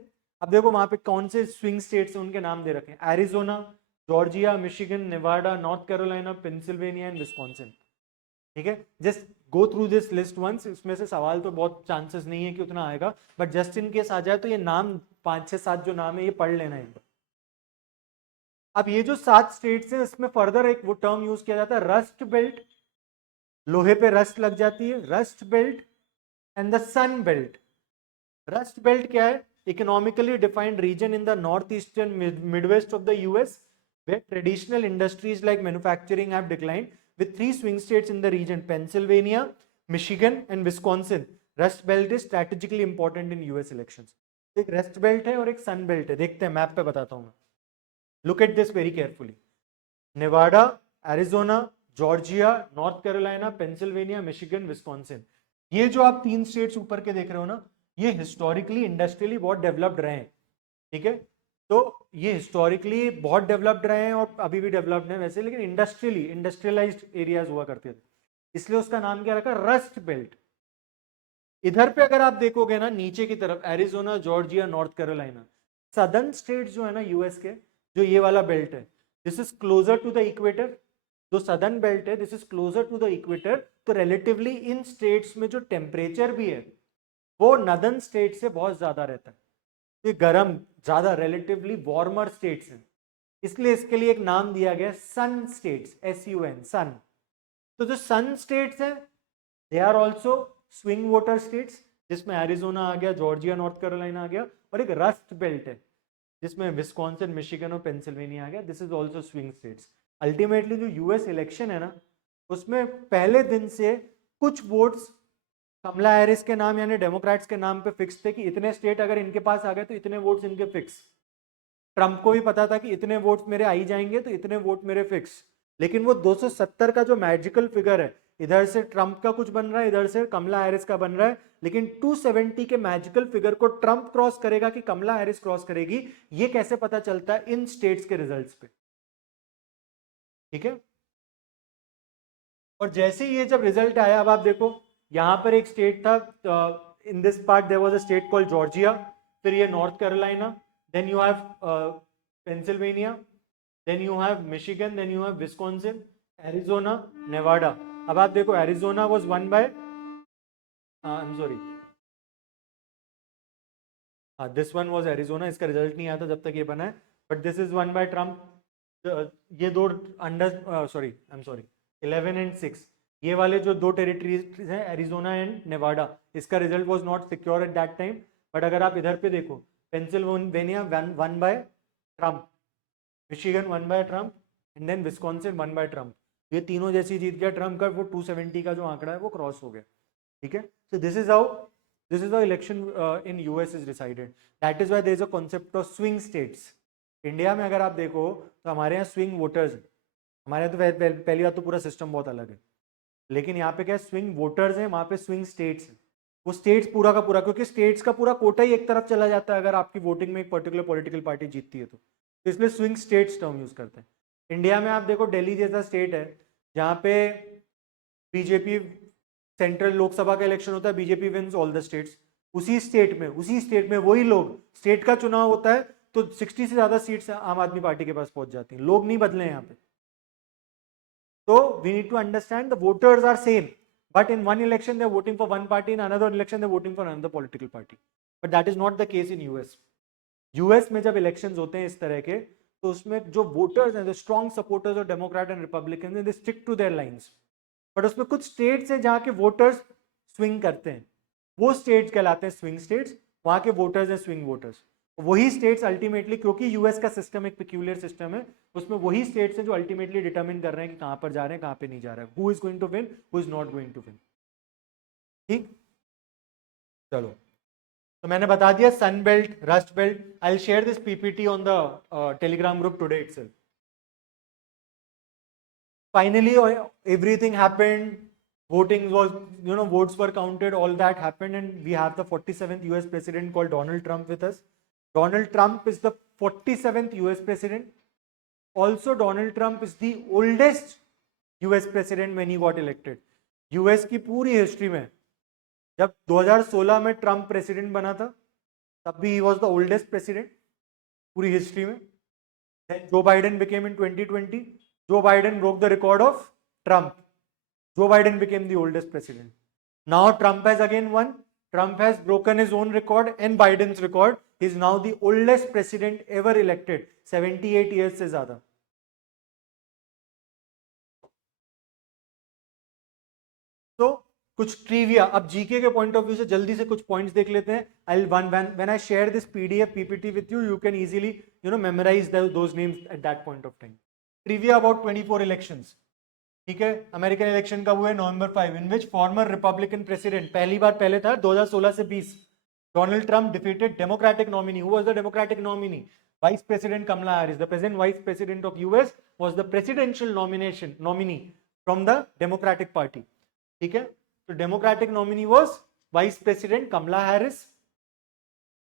अब देखो वहां पे कौन से स्विंग स्टेट्स हैं, उनके नाम दे रखे हैं, Arizona, Georgia, Michigan, Nevada, North Carolina, Pennsylvania and Wisconsin. ठीक है, just go through this list once. इसमें से सवाल तो बहुत चांसेस नहीं है कि उतना आएगा, बट जस्ट इन केस आ जाए तो ये नाम 5 6 7 जो नाम है ये पढ़ लेना एक बार। अब ये जो 7 स्टेट्स हैं इसमें फर्दर एक वो टर्म यूज किया जाता है, रस्ट बेल्ट। लोहे पे रस्ट लग जाती है, rust belt and the sun belt. Rust belt क्या है? Economically defined region in the north eastern Midwest of the US, where traditional industries like manufacturing have declined, with 3 swing states in the region, Pennsylvania, Michigan and Wisconsin. Rust Belt is strategically important in US elections. एक rust belt है और एक सन belt है, देखते हैं map पे बताता हूं मैं। Look at this very carefully. Nevada, Arizona, Georgia, north Carolina, Pennsylvania, Michigan, Wisconsin, ये जो आप 3 स्टेट्स ऊपर के देख रहे हो ना, ये हिस्टोरिकली इंडस्ट्रियली बहुत डेवलप्ड रहे हैं। ठीक है, तो ये हिस्टोरिकली बहुत डेवलप्ड रहे हैं और अभी भी डेवलप्ड हैं वैसे, लेकिन इंडस्ट्रियलाइज्ड एरियाज हुआ करते थे, इसलिए उसका नाम क्या रखा? Rust belt. इधर पे अगर आप देखोगे ना नीचे की तरफ, Arizona, Georgia, north Carolina, southern state जो है ना यूएस के, जो ये वाला बेल्ट है, this is closer to the equator. जो सदर्न बेल्ट है this is closer to the equator, तो रिलेटिवली इन स्टेट्स में जो टेम्परेचर भी है वो नदर्न स्टेट से बहुत ज्यादा रहता है, ये गर्म, ज्यादा रिलेटिवली वार्मर स्टेट्स हैं, इसलिए इसके लिए एक नाम दिया गया सन स्टेट्स, SUN, सन। तो जो सन स्टेट्स हैं they are also swing voter states, जिसमें एरिजोना आ गया, जॉर्जिया, नॉर्थ कैरोलिना आ गया, और एक रस्ट बेल्ट है जिसमें विस्कॉन्सिन, मिशिगन और पेंसिल्वेनिया आ गया, this is also swing states. Ultimately जो यूएस इलेक्शन है ना, उसमें पहले दिन से कुछ वोट्स कमला हैरिस के नाम यानी डेमोक्रेट्स के नाम पे फिक्स थे कि इतने स्टेट अगर इनके पास आ गए तो इतने वोट्स इनके फिक्स। ट्रंप को भी पता था कि इतने वोट्स मेरे आई जाएंगे तो इतने वोट मेरे फिक्स, लेकिन वो 270 का जो मैजिकल फिगर है, इधर से ट्रंप का कुछ बन रहा है, इधर से कमला हैरिस का बन रहा है, लेकिन 270 के मैजिकल फिगर को ट्रंप क्रॉस करेगा कि कमला हैरिस क्रॉस करेगी, ये कैसे पता चलता है? इन स्टेट्स के रिजल्ट्स पे। ठीक है, और जैसे ही ये जब रिजल्ट आया, अब आप देखो यहां पर एक स्टेट था, in this part there was a state called Georgia, फिर ये North Carolina, then you have Pennsylvania, then you have Michigan, then you have Wisconsin, Arizona, Nevada. अब आप देखो Arizona was won by, I am sorry, this one was Arizona, इसका result नहीं आया था जब तक ये बना है, but this is won by Trump. ये दो under sorry I am sorry 11 and 6, ये वाले जो दो टेरिटरीज हैं एरिजोना एंड नेवाडा, इसका result was not secure at that time. But अगर आप इधर पे देखो, Pennsylvania won by Trump, Michigan won by Trump and then Wisconsin won by Trump, ये तीनों जैसी जीत गया ट्रम्प का, वो 270 का जो आंकड़ा है वो क्रॉस हो गया। ठीक है, so this is how election in US is decided. That is why there is a concept of swing states. India में अगर आप देखो तो हमारे यहाँ स्विंग वोटर्स, हमारे यहाँ तो पहली बात तो पूरा सिस्टम बहुत अलग है, लेकिन यहाँ पे क्या स्विंग वोटर्स हैं, वहाँ पे स्विंग स्टेट्स हैं। वो स्टेट्स पूरा का पूरा, क्योंकि स्टेट्स का पूरा कोटा ही एक तरफ चला जाता है अगर आपकी वोटिंग में एक पर्टिकुलर पॉलिटिकल पार्टी जीतती है तो इसलिए स्विंग स्टेट्स टर्म यूज करते हैं। इंडिया में आप देखो दिल्ली जैसा स्टेट है जहाँ पे बीजेपी, सेंट्रल लोकसभा का इलेक्शन होता है, BJP wins all the states, उसी स्टेट में वही लोग, स्टेट का चुनाव होता है तो 60 से ज्यादा सीट्स आम आदमी पार्टी के पास पहुंच जाती हैं, लोग नहीं बदले यहाँ पे। तो we need to understand the voters are same, but in one election they are voting for one party, in another election they are voting for another political party, but that is not the case in US. US में जब elections होते हैं इस तरह के, तो उसमें जो वोटर्स हैं, the strong supporters of Democrat and Republican, they stick to their lines. But उसमें कुछ स्टेट्स हैं जहाँ के वोटर्स स्विंग करते हैं, वो स्टेट्स कहलाते हैं स्विंग स्टेट्स, वहाँ के वोटर्स हैं स्विंग वोटर्स। वही स्टेट्स अल्टीमेटली, क्योंकि यूएस का सिस्टम एक पिक्यूलियर सिस्टम है, उसमें वही स्टेट्स हैं जो अल्टीमेटली डिटरमिन कर रहे हैं कि कहाँ पर जा रहे हैं, कहाँ पे नहीं जा रहे हैं, who is going to win, who is not going to win. ठीक, चलो, तो मैंने बता दिया sun belt, rust belt. I will share this PPT on the Telegram group today itself. Finally, everything happened. Voting was, votes were counted, all that happened, and we have the 47th US president called Donald Trump with us. Donald Trump is the 47th US president. Also, Donald Trump is the oldest US president when he got elected. US की पूरी history में जब 2016 में Trump president बना था, तब भी he was the oldest president पूरी हिस्ट्री में। Joe Biden became in 2020, Joe Biden broke the record of Trump. Joe Biden became the oldest president. Now Trump has again won. Trump has broken his own record and Biden's record. He is now the oldest president ever elected. 78 years से ज्यादा। तो कुछ trivia, अब GK के point of view से जल्दी से कुछ पॉइंट्स देख लेते हैं। I'll when I share this PDF PPT with you, you can easily memorize those names at that point of time. Trivia about 24 elections. ठीक है, अमेरिकन इलेक्शन का हुआ है November 5, in which former Republican president, पहली बार पहले था 2016 से 20, Donald Trump defeated Democratic nominee. Who was the Democratic nominee? Vice president Kamala Harris. The present vice president of US was the presidential nominee from the Democratic party. ठीक है, तो Democratic nominee was vice president Kamala Harris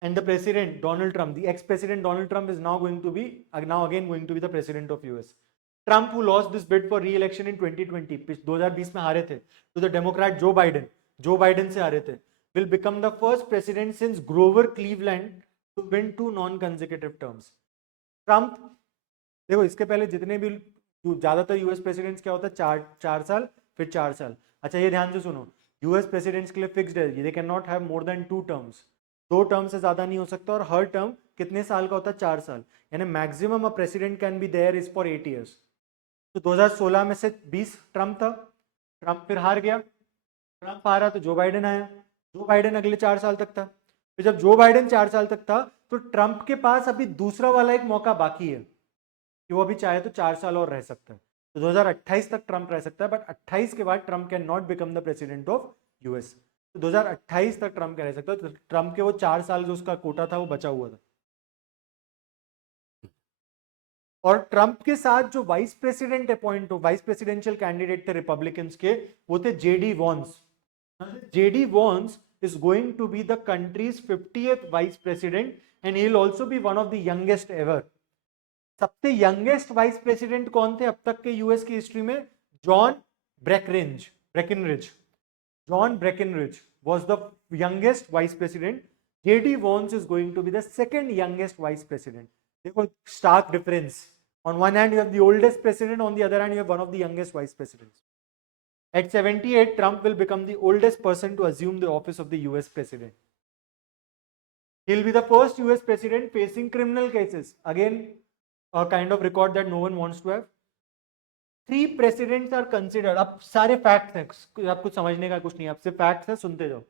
and the president Donald Trump. The ex-president Donald Trump is now again going to be the president of US. Trump, who lost this bid for re-election in 2020, 2020 में हारे थे, to the Democrat Joe Biden से हारे थे, will become the first president since Grover Cleveland to win 2 non-consecutive terms. Trump, देखो इसके पहले जितने भी ज्यादातर यूएस प्रेसिडेंट्स क्या होता है, 4 साल फिर 4 साल। अच्छा ये ध्यान से सुनो, यूएस प्रेसिडेंट्स के लिए फिक्स्ड है, they can not have more than 2 terms, 2 term से ज्यादा नहीं हो सकता, और हर टर्म कितने साल का होता है, 4 साल, यानी maximum a president can be there is for 8 years. तो 2016 में से 20 ट्रम्प था, ट्रम्प फिर हार गया, ट्रम्प हारा तो जो बाइडेन आया, जो बाइडेन अगले 4 साल तक था। फिर जब जो बाइडेन 4 साल तक था, तो ट्रम्प के पास अभी दूसरा वाला एक मौका बाकी है कि वो अभी चाहे तो 4 साल और रह सकता है। तो 2028 तक ट्रम्प रह सकता है, बट 28 के बाद Trump can not become the president of US. तो 2028 तक ट्रम्प कह सकता है, तो ट्रम्प के वो 4 साल जो उसका कोटा था वो बचा हुआ था। और ट्रम्प के साथ जो वाइस प्रेसिडेंट अपॉइंट हो, वाइस प्रेसिडेंशियल कैंडिडेट थे रिपब्लिकन्स के, वो थे JD Vance. JD Vance is going to be the country's 50th vice president and he'll also be one of the youngest ever. सबसे यंगेस्ट वाइस प्रेसिडेंट कौन थे अब तक के यूएस की हिस्ट्री में? John ब्रेकिनरिज। John Breckinridge was the youngest vice president. J.D. Vance is going to be the second youngest vice president. देखो stark difference. On one hand you have the oldest president, on the other hand you have one of the youngest vice presidents. At 78, Trump will become the oldest person to assume the office of the US president. He'll be the first US president facing criminal cases. Again, a kind of record that no one wants to have. 3 presidents are considered. अब सारे facts हैं, आप कुछ समझने का कुछ नहीं, आपसे फैक्ट्स हैं, सुनते जाओ।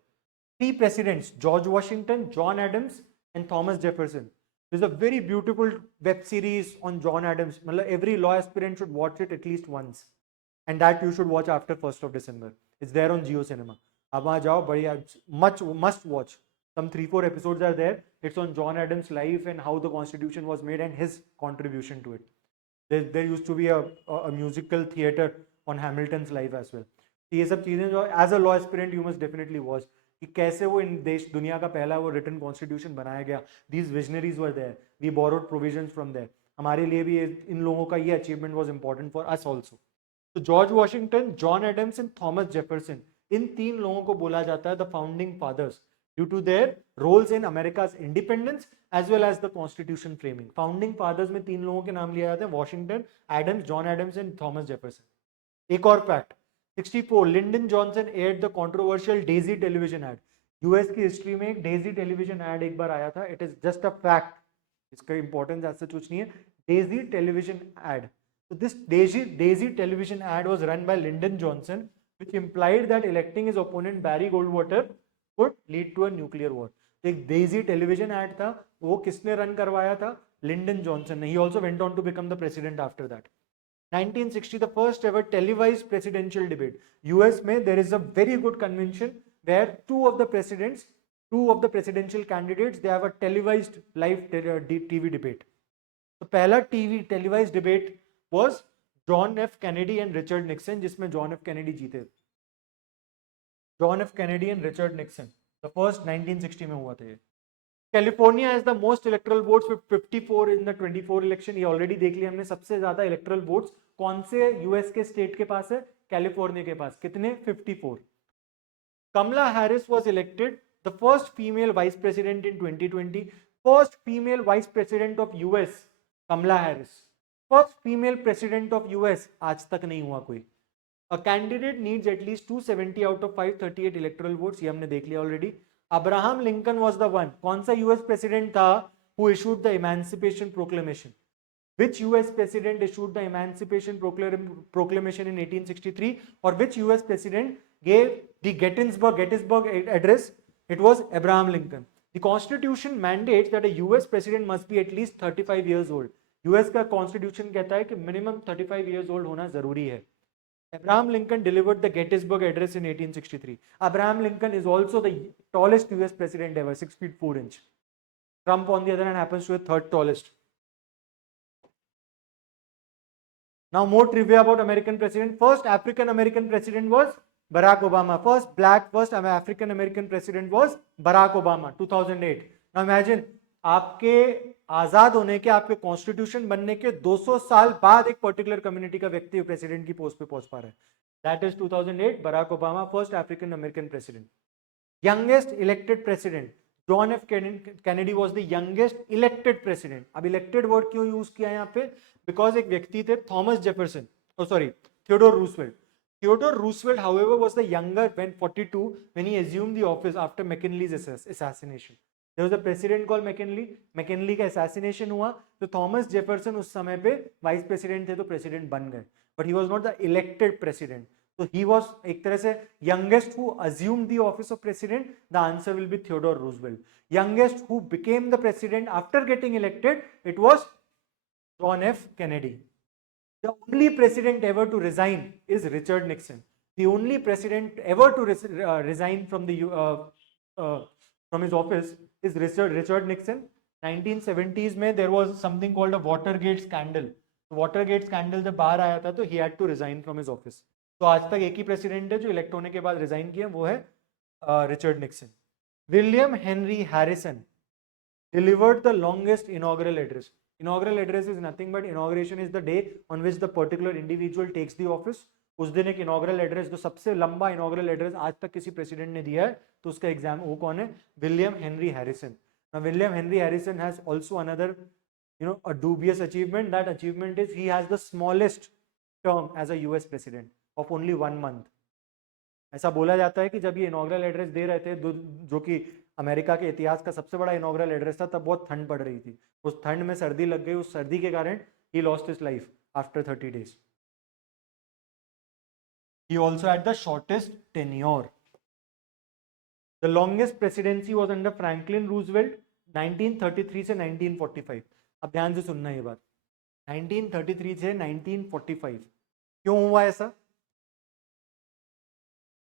3 presidents, George Washington, John Adams and Thomas Jefferson. There's a very beautiful web series on John Adams. मतलब every law aspirant should watch it at least once. And that you should watch after 1st of December. It's there on Jio Cinema. अब वहाँ जाओ, बढ़िया, must watch. Some 3-4 episodes are there. It's on John Adams' life and how the Constitution was made and his contribution to it. There used to be a musical theater on Hamilton's life as well. ये सब चीजें जो as a law aspirant you must definitely watch, कि कैसे वो इन देश दुनिया का पहला वो written constitution बनाया गया. These visionaries were there. We borrowed provisions from there. हमारे लिए भी इन लोगों का ये achievement was important for us also. तो George Washington, John Adams and Thomas Jefferson, इन 3 लोगों को बोला जाता है the founding fathers due to their roles in America's independence as well as the constitution framing. Founding fathers में 3 लोगों के नाम लिए जाते हैं, Washington, Adams, John Adams and Thomas Jefferson. एक और fact, 64 Lyndon Johnson aired the controversial daisy television ad. US की हिस्ट्री में एक डेजी टेलीविजन एड एक बार आया था. It is just a fact. इसका इंपॉर्टेंस ऐसा कुछ नहीं है. Daisy television ad. So this Daisy television ad was run by Lyndon Johnson, which implied that electing his opponent Barry Goldwater would lead to a nuclear war. तो एक Daisy television ad था, वो किसने run करवाया था? Lyndon Johnson ने. He also went on to become the president after that. 1960, the first ever televised presidential debate. US में there is a very good convention where two of the presidential candidates, they have a televised live TV debate. तो पहला televised debate was John F. Kennedy and Richard Nixon, जिसमें John F. Kennedy जीते. John F. Kennedy and Richard Nixon. The first 1960 में हुआ था ये. California has the most electoral votes with 54 in the 24 election. ये already देख लिया हमने. सबसे ज्यादा इलेक्टोरल वोट्स कौन से यूएस के स्टेट के पास है? कैलिफोर्निया के पास. कितने? 54. Kamala Harris was elected the first female vice president in 2020. First female vice president of US, Kamala Harris. First female president of US. आज तक नहीं हुआ कोई. A candidate needs at least 270 out of 538 electoral votes. ये हमने देख लिया already. Abraham Lincoln was the one. कौन सा यूएस प्रेसिडेंट था who issued the Emancipation Proclamation? Which US president issued the Emancipation Proclamation in 1863? Or which US president gave the Gettysburg Address? It was Abraham Lincoln. The Constitution mandates that a US president must be at least 35 years old. US का Constitution कहता है कि minimum 35 years old होना जरूरी है. Abraham Lincoln delivered the Gettysburg Address in 1863. Abraham Lincoln is also the tallest US president ever, 6 feet 4 inches. Trump, on the other hand, happens to be third tallest. Now, more trivia about American president. First African American president was Barack Obama. First African American president was Barack Obama, 2008. Now, imagine आपके आजाद होने के, आपके constitution बनने के 200 साल बाद एक particular community का व्यक्ति प्रेसिडेंट की पोस्ट पे पहुंच पा रहा है. That is 2008 Barack Obama, first African American president. Youngest elected president John F Kennedy was the youngest elected president. अब इलेक्टेड वर्ड क्यों यूज किया यहाँ पे? बिकॉज एक व्यक्ति थे Thomas Jefferson, Theodore Roosevelt. Theodore Roosevelt, however, was the younger when 42 when he assumed the office after McKinley's assassination. There was a president called McKinley. McKinley का assassination हुआ तो थॉमस जेफरसन उस समय पे वाइस प्रेसिडेंट थे तो president बन गए. But he was not the elected president. तो ही वाज एक तरह से youngest who assumed the office of president. The answer will be Theodore Roosevelt. Youngest who became the president after getting elected, it was John F Kennedy. The only president ever to resign is Richard Nixon. The only president ever to resign from his office is Richard Nixon. 1970s में there was something called a Watergate scandal. Watergate scandal जब बाहर आया था तो he had to resign from his office. तो आज तक एक ही प्रेसिडेंट है जो इलेक्ट होने के बाद रिजाइन किया, वो है Richard Nixon. William Henry Harrison delivered the longest inaugural address. Inaugural address is nothing but inauguration is the day on which the particular individual takes the office. उस दिन एक inaugural address, जो सबसे लंबा inaugural address आज तक किसी president ने दिया है, तो उसका एग्जाम वो कौन है? William Henry Harrison. Now William Henry Harrison has also another, a dubious achievement. That achievement is he has the smallest term as a US president of only 1 month. ऐसा बोला जाता है कि जब ये इनॉग्रल एड्रेस दे रहे थे, जो कि अमेरिका के इतिहास का सबसे बड़ा इनॉग्रल एड्रेस था, तब बहुत ठंड पड़ रही थी. उस ठंड में सर्दी लग गई. उस सर्दी के कारण he lost his life after 30 days. He also had the shortest tenure. The longest presidency was under Franklin Roosevelt, 1933 से 1945. अब ध्यान से सुनना ये बात. 1933 से 1945 क्यों हुआ ऐसा?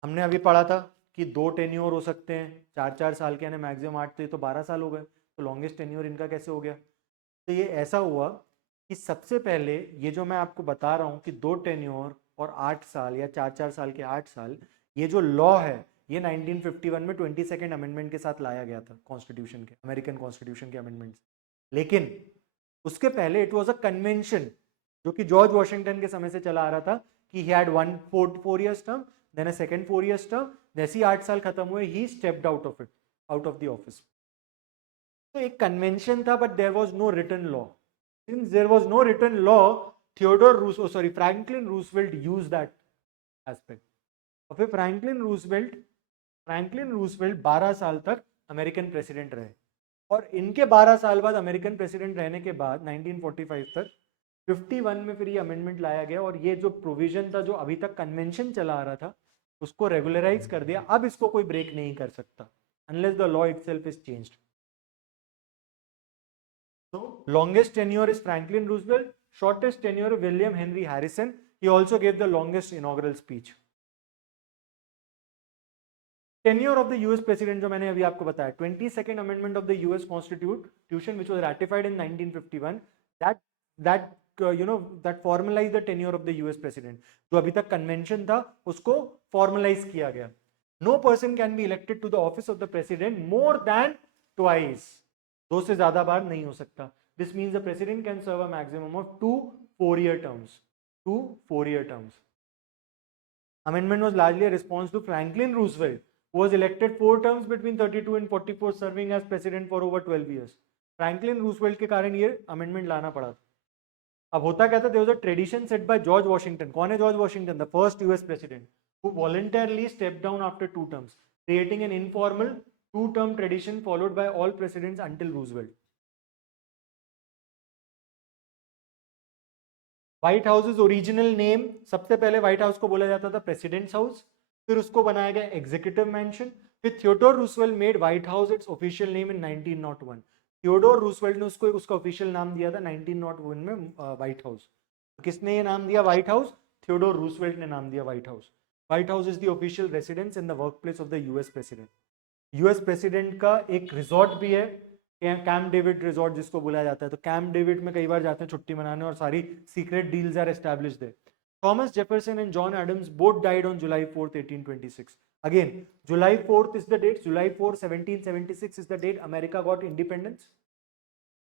हमने अभी पढ़ा था कि 2 टेन्योर हो सकते हैं, 4-4 साल के, यानी मैक्सिमम 8 थे, तो 12 साल हो गए. तो लॉन्गेस्ट टेन्योर इनका कैसे हो गया? तो ये ऐसा हुआ कि सबसे पहले ये जो मैं आपको बता रहा हूँ कि 2 टेन्योर और 8 साल या 4-4 साल के 8 साल, ये जो लॉ है ये 1951 में 22nd अमेंडमेंट के साथ लाया गया था कॉन्स्टिट्यूशन के, अमेरिकन कॉन्स्टिट्यूशन के अमेंडमेंट. लेकिन उसके पहले इट वाज अ कन्वेंशन जो कि जॉर्ज वॉशिंगटन के समय से चला आ रहा था कि he had 1 4 years term, then a second 4 years term. जैसे ही 8 साल खत्म हुए he stepped out of the office. तो एक कन्वेंशन था, but there was no written law. Since there was no written law, Franklin Roosevelt used that aspect. और फिर फ्रैंकलिन रूजवेल्ट 12 साल तक अमेरिकन प्रेसिडेंट रहे. और इनके 12 साल बाद अमेरिकन प्रेसिडेंट रहने के बाद 1945 तक 51 में फिर ये अमेंडमेंट लाया गया और ये जो प्रोविजन था जो अभी तक कन्वेंशन चला आ रहा था उसको रेगुलराइज कर दिया. अब इसको कोई ब्रेक नहीं कर सकता unless the law itself is changed. So longest tenure is Franklin Roosevelt, shortest tenure William Henry Harrison. He also gave the longest inaugural speech. Tenure of the US president जो मैंने अभी आपको बताया 22nd amendment of the US Constitution which was ratified in 1951 that formalized the tenure of the US president. जो अभी तक convention था उसको formalize किया गया. No person can be elected to the office of the president more than twice. 2 से ज्यादा बार नहीं हो सकता. This means the president can serve a maximum of 2 4-year terms. 2 4-year terms. Amendment was largely a response to Franklin Roosevelt, who was elected 4 terms between 32 and 44, serving as president for over 12 years. Franklin Roosevelt के कारण ये amendment लाना पड़ा था. अब होता क्या था, there was a tradition set by George Washington. कौन है George Washington? The first US president, who voluntarily stepped down after 2 terms, creating an informal 2-term tradition followed by all presidents until Roosevelt. White house original name, सबसे पहले white house को बोला जाता था presidents house, फिर उसको बनाया गया एग्जीक्यूटिव मैंशन, फिर Theodore Roosevelt made white house it's official name in 1901. Theodore Roosevelt ने उसको उसका ऑफिशियल नाम दिया था 1901 में व्हाइट हाउस. किसने ये नाम दिया व्हाइट हाउस? थियोडोर रूजवेल्ट ने नाम दिया white house. White house is the official residence in the work place of the US president. US president का एक रिजॉर्ट भी है, कैंप डेविड रिजॉर्ट जिसको बुलाया जाता है. तो कैंप डेविड में कई बार जाते हैं छुट्टी मनाने और सारी secret deals are established there. Thomas Jefferson and John Adams both died on July 4th, 1826. Again, July 4th is the date. July 4, 1776 is the date America got independence.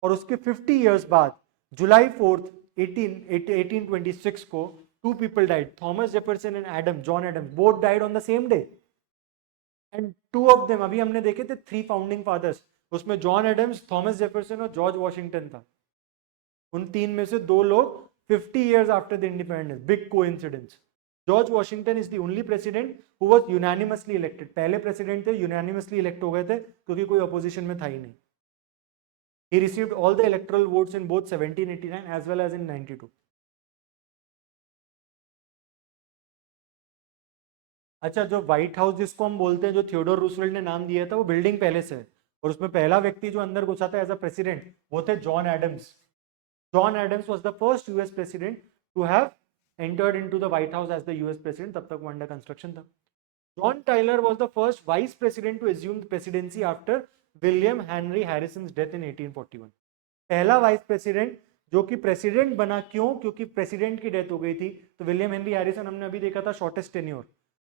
और उसके 50 years बाद July 4th, 1826 को two people died. Thomas Jefferson and John Adams both died on the same day. And two of them, अभी हमने देखे थे 3 founding fathers. उसमें John Adams, Thomas Jefferson और जॉर्ज वॉशिंगटन था. उन 3 में से 2 लोग 50 years after the independence. Big coincidence. George Washington is the only president who was unanimously elected. पहले president थे, unanimously elect हो गए थे क्योंकि कोई opposition में था ही नहीं. He received all the electoral votes in both 1789 as well as in 92. अच्छा, जो व्हाइट हाउस जिसको हम बोलते हैं, जो थियोडोर रूजवेल्ट ने नाम दिया था, वो बिल्डिंग पहले से है और उसमें पहला व्यक्ति जो अंदर घुसा था एज अ प्रेसिडेंट वो थे John Adams. John Adams was the first US president to have entered into the White House as the US president. तब तक वो अंडर कंस्ट्रक्शन था. John Tyler was the first vice president to assume the presidency after William Henry Harrison's death in 1841. पहला vice president जो कि president बना, क्यों? क्योंकि प्रेसिडेंट की डेथ हो गई थी. तो विलियम हेनरी हैरिसन हमने अभी देखा था, shortest tenure.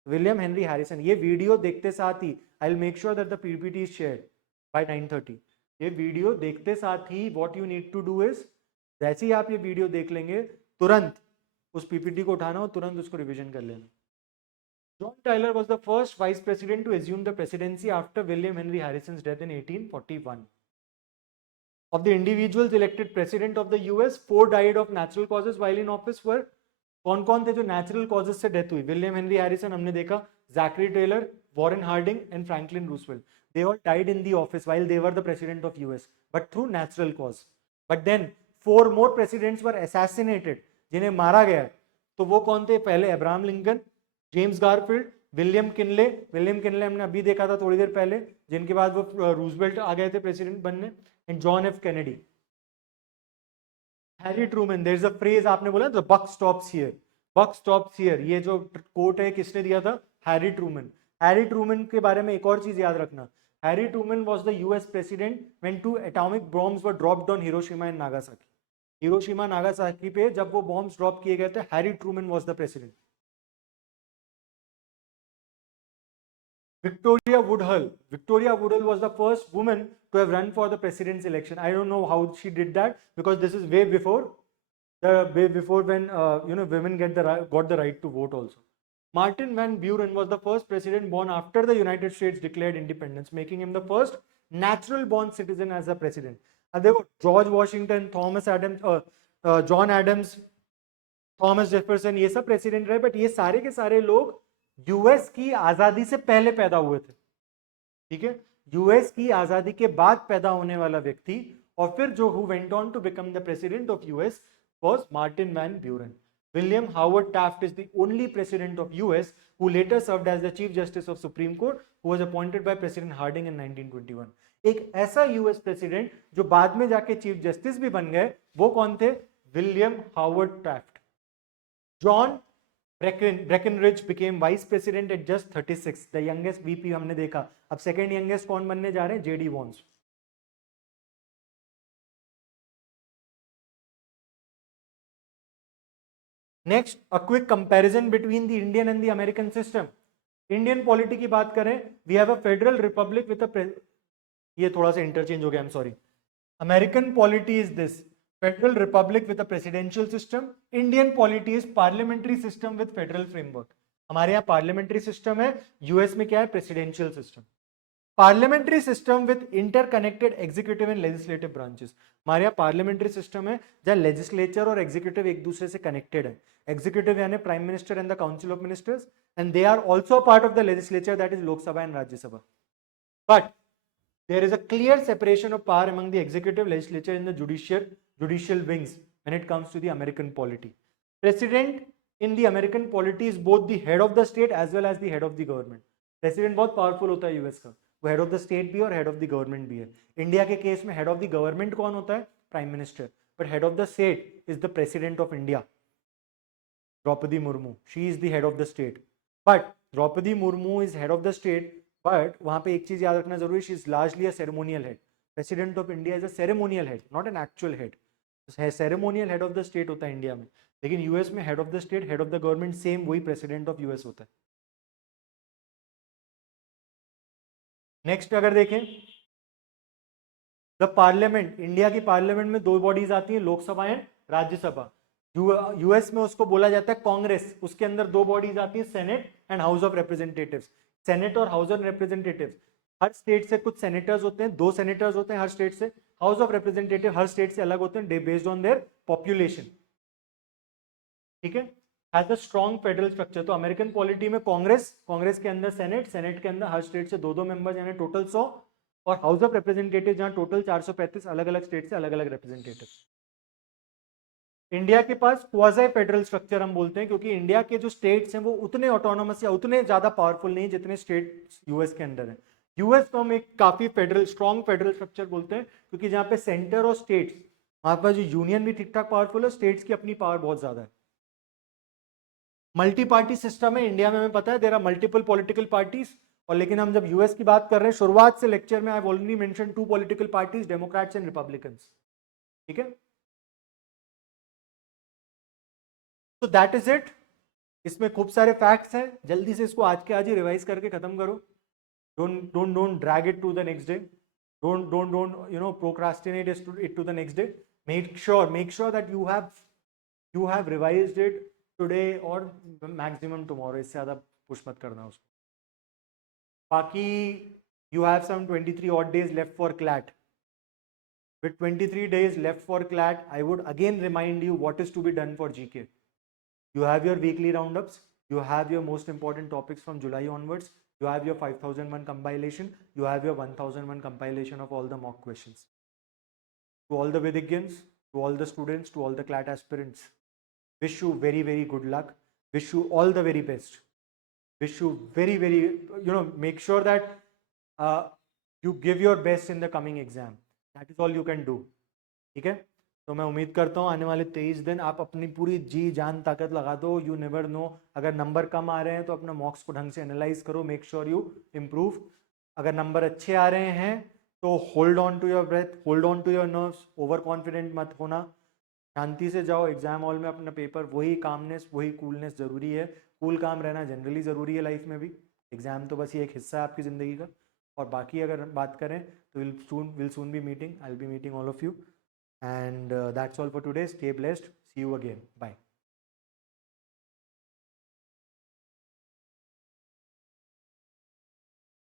William Henry Harrison. ये वीडियो देखते साथ ही I will make sure that the PPT is shared by 9:30. ये वीडियो देखते साथ ही what you need to do is, जैसे ही आप ये वीडियो देख लेंगे तुरंत उस पीपीटी को उठाना और तुरंत उसको रिवीजन कर लेना. John Tyler was the first vice president to assume the presidency after William Henry Harrison's death in 1841. Of the individuals elected president of the US, 4 died of natural causes while in office. were कौन कौन थे जो natural causes से death हुई? William Henry Harrison हमने देखा, Zachary Taylor, Warren Harding and Franklin Roosevelt. They all died in the office while they were the president of US, but through natural cause. But then 4 more presidents were assassinated, जिन्हें मारा गया. तो वो कौन थे? पहले Abraham Lincoln, James Garfield, William Kinley. William Kinley हमने अभी देखा था थोड़ी देर पहले, जिनके बाद वो रूजवेल्ट आ गए थे प्रेसिडेंट बनने. And John F Kennedy. Harry Truman. There is a phrase, आपने बोला the buck stops here. Buck stops here, ये जो कोट है किसने दिया था? Harry Trueman. हैरी ट्रूमैन के बारे में एक और चीज याद रखना. Harry Truman was the US president when 2 atomic bombs were dropped on Hiroshima and Nagasaki. Hiroshima Nagasaki पे जब वो बॉम्ब्स ड्रॉप किए गए थे, Harry Trueman was the president. Victoria Woodhull. Victoria Woodhull was the first woman to have run for the president's election. I don't know how she did that because this is way before when women got the right to vote also. Martin Van Buren was the first president born after the United States declared independence, making him the first natural born citizen as a president. अब देखो, George Washington, Thomas Adams, John Adams, Thomas Jefferson, ये सब president रहे, but ये सारे के सारे लोग यूएस की आजादी से पहले पैदा हुए थे. ठीक है, यूएस की आजादी के बाद पैदा होने वाला व्यक्ति और फिर जो who went on to become the president of US was Martin Van Buren. William Howard Taft is the only president of US who later served as the Chief Justice of Supreme Court, who was appointed by President Harding in 1921. एक ऐसा US president जो बाद में जाके chief justice भी बन गए, वो कौन थे? William Howard Taft. John Breckinridge became vice president at just 36. The youngest VP हमने देखा. अब सेकेंड यंगेस्ट कौन बनने जा रहे हैं? JD Vance. Next, a quick comparison between the Indian and the American system. Indian polity की बात करें, we have a federal republic with a, ये थोड़ा सा इंटरचेंज हो गया, I am sorry. American polity is this, federal republic with a presidential system. Indian polity is parliamentary system with federal framework. हमारे यहाँ पार्लियामेंट्री सिस्टम है, US में क्या है? Presidential system. Parliamentary system with interconnected executive and legislative branches. हमारे यहाँ parliamentary system है जहाँ लेजिस्लेचर और एग्जीक्यूटिव एक दूसरे से कनेक्टेड है. एग्जीक्यूटिव यानी prime minister and the council of ministers, and they are also part of the legislature, that is Lok Sabha and Rajya Sabha. But there is a clear separation of power among the executive, legislature and the judicial wings when it comes to the American polity. President in the American polity is both the head of the state as well as the head of the government. President बहुत powerful होता है US का, वो head of the state भी और head of the government भी है. India के केस में head of the government कौन होता है? Prime minister. But head of the state is the president of India, Draupadi Murmu. She is the head of the state. But Draupadi Murmu is head of the state. But वहां पे एक चीज याद रखना जरूरी, she is largely a ceremonial head. President of India is a ceremonial head, not an actual head. Ceremonial head of the state होता है India में, लेकिन यूएस में head of the state, head of the government same वही president of US होता है. Next अगर देखें, द पार्लियामेंट, इंडिया की पार्लियामेंट में दो बॉडीज आती है, लोकसभा एंड राज्यसभा. यूएस में उसको बोला जाता है कांग्रेस. उसके अंदर दो बॉडीज आती है, Senate and House of Representatives. Senate और हाउस ऑफ रिप्रेजेंटेटिव्स, हर स्टेट से कुछ सेनेटर्स होते हैं, 2 सेनेटर्स होते हैं हर स्टेट से. हाउस ऑफ रिप्रेजेंटेटिव हर स्टेट से अलग होते हैं बेस्ड ऑन देयर पॉपुलेशन. ठीक है, has a strong federal structure. तो अमेरिकन पॉलिटी में कांग्रेस, कांग्रेस के अंदर सेनेट, सेनेट के अंदर हर स्टेट से 2-2 मेंबर्स यानी टोटल 100, और हाउस ऑफ रिप्रेजेंटेटिव जहां टोटल 435 अलग अलग स्टेट से अलग अलग रिप्रेजेंटेटिव. इंडिया के पास क्वाज़ी फेडरल स्ट्रक्चर हम बोलते हैं, क्योंकि इंडिया के जो स्टेट्स हैं वो उतने ऑटोनोमस या उतने ज्यादा पावरफुल नहीं जितने स्टेट्स यूएस के अंदर हैं. यूएस को हम एक काफी फेडरल, स्ट्रॉन्ग फेडरल स्ट्रक्चर बोलते हैं, क्योंकि जहां पे सेंटर और स्टेट्स, वहां पर जो यूनियन भी ठीक ठाक पावरफुल है, स्टेट्स की अपनी पावर बहुत ज्यादा है. मल्टी पार्टी सिस्टम है इंडिया में, हमें पता है there are multiple political parties. और लेकिन हम जब यूएस की बात कर रहे हैं, शुरुआत से लेक्चर में I have already mention 2 political parties, Democrats and Republicans. ठीक है, तो दैट इज इट. इसमें खूब सारे फैक्ट्स हैं, जल्दी से इसको आज के आज ही रिवाइज करके खत्म करो. Don't drag it to the next day. Don't you know procrastinate it to the next day. Make sure that you have revised it today और मैक्सिमम टुमारो. इससे ज्यादा पुश मत करना उसको. बाकी you have some 23 odd days left for CLAT. With 23 days left for CLAT, I would again remind you what is to be done for GK. You have your weekly roundups, you have your most important topics from July onwards, you have your 5001 compilation, you have your 1001 compilation of all the mock questions. To all the Vidigyans, to all the students, to all the CLAT aspirants, wish you very, very good luck. Wish you all the very best. Wish you very, very, make sure that you give your best in the coming exam. That is all you can do. ठीक है, तो मैं उम्मीद करता हूँ आने वाले 23 दिन आप अपनी पूरी जी जान ताकत लगा दो. यू नेवर नो, अगर नंबर कम आ रहे हैं तो अपना मॉक्स को ढंग से एनालाइज करो. Make sure you improve. अगर नंबर अच्छे आ रहे हैं तो hold on to your breath, hold on to your nerves. Over confident मत होना. शांति से जाओ एग्जाम हॉल में अपना पेपर. वही कामनेस, वही कूलनेस जरूरी है. कूल काम रहना जनरली ज़रूरी है लाइफ में भी. एग्जाम तो बस ये एक हिस्सा है आपकी ज़िंदगी का. और बाकी अगर बात करें तो will soon be meeting. I will be meeting all of you. And that's all for today. Stay blessed. See you again. Bye.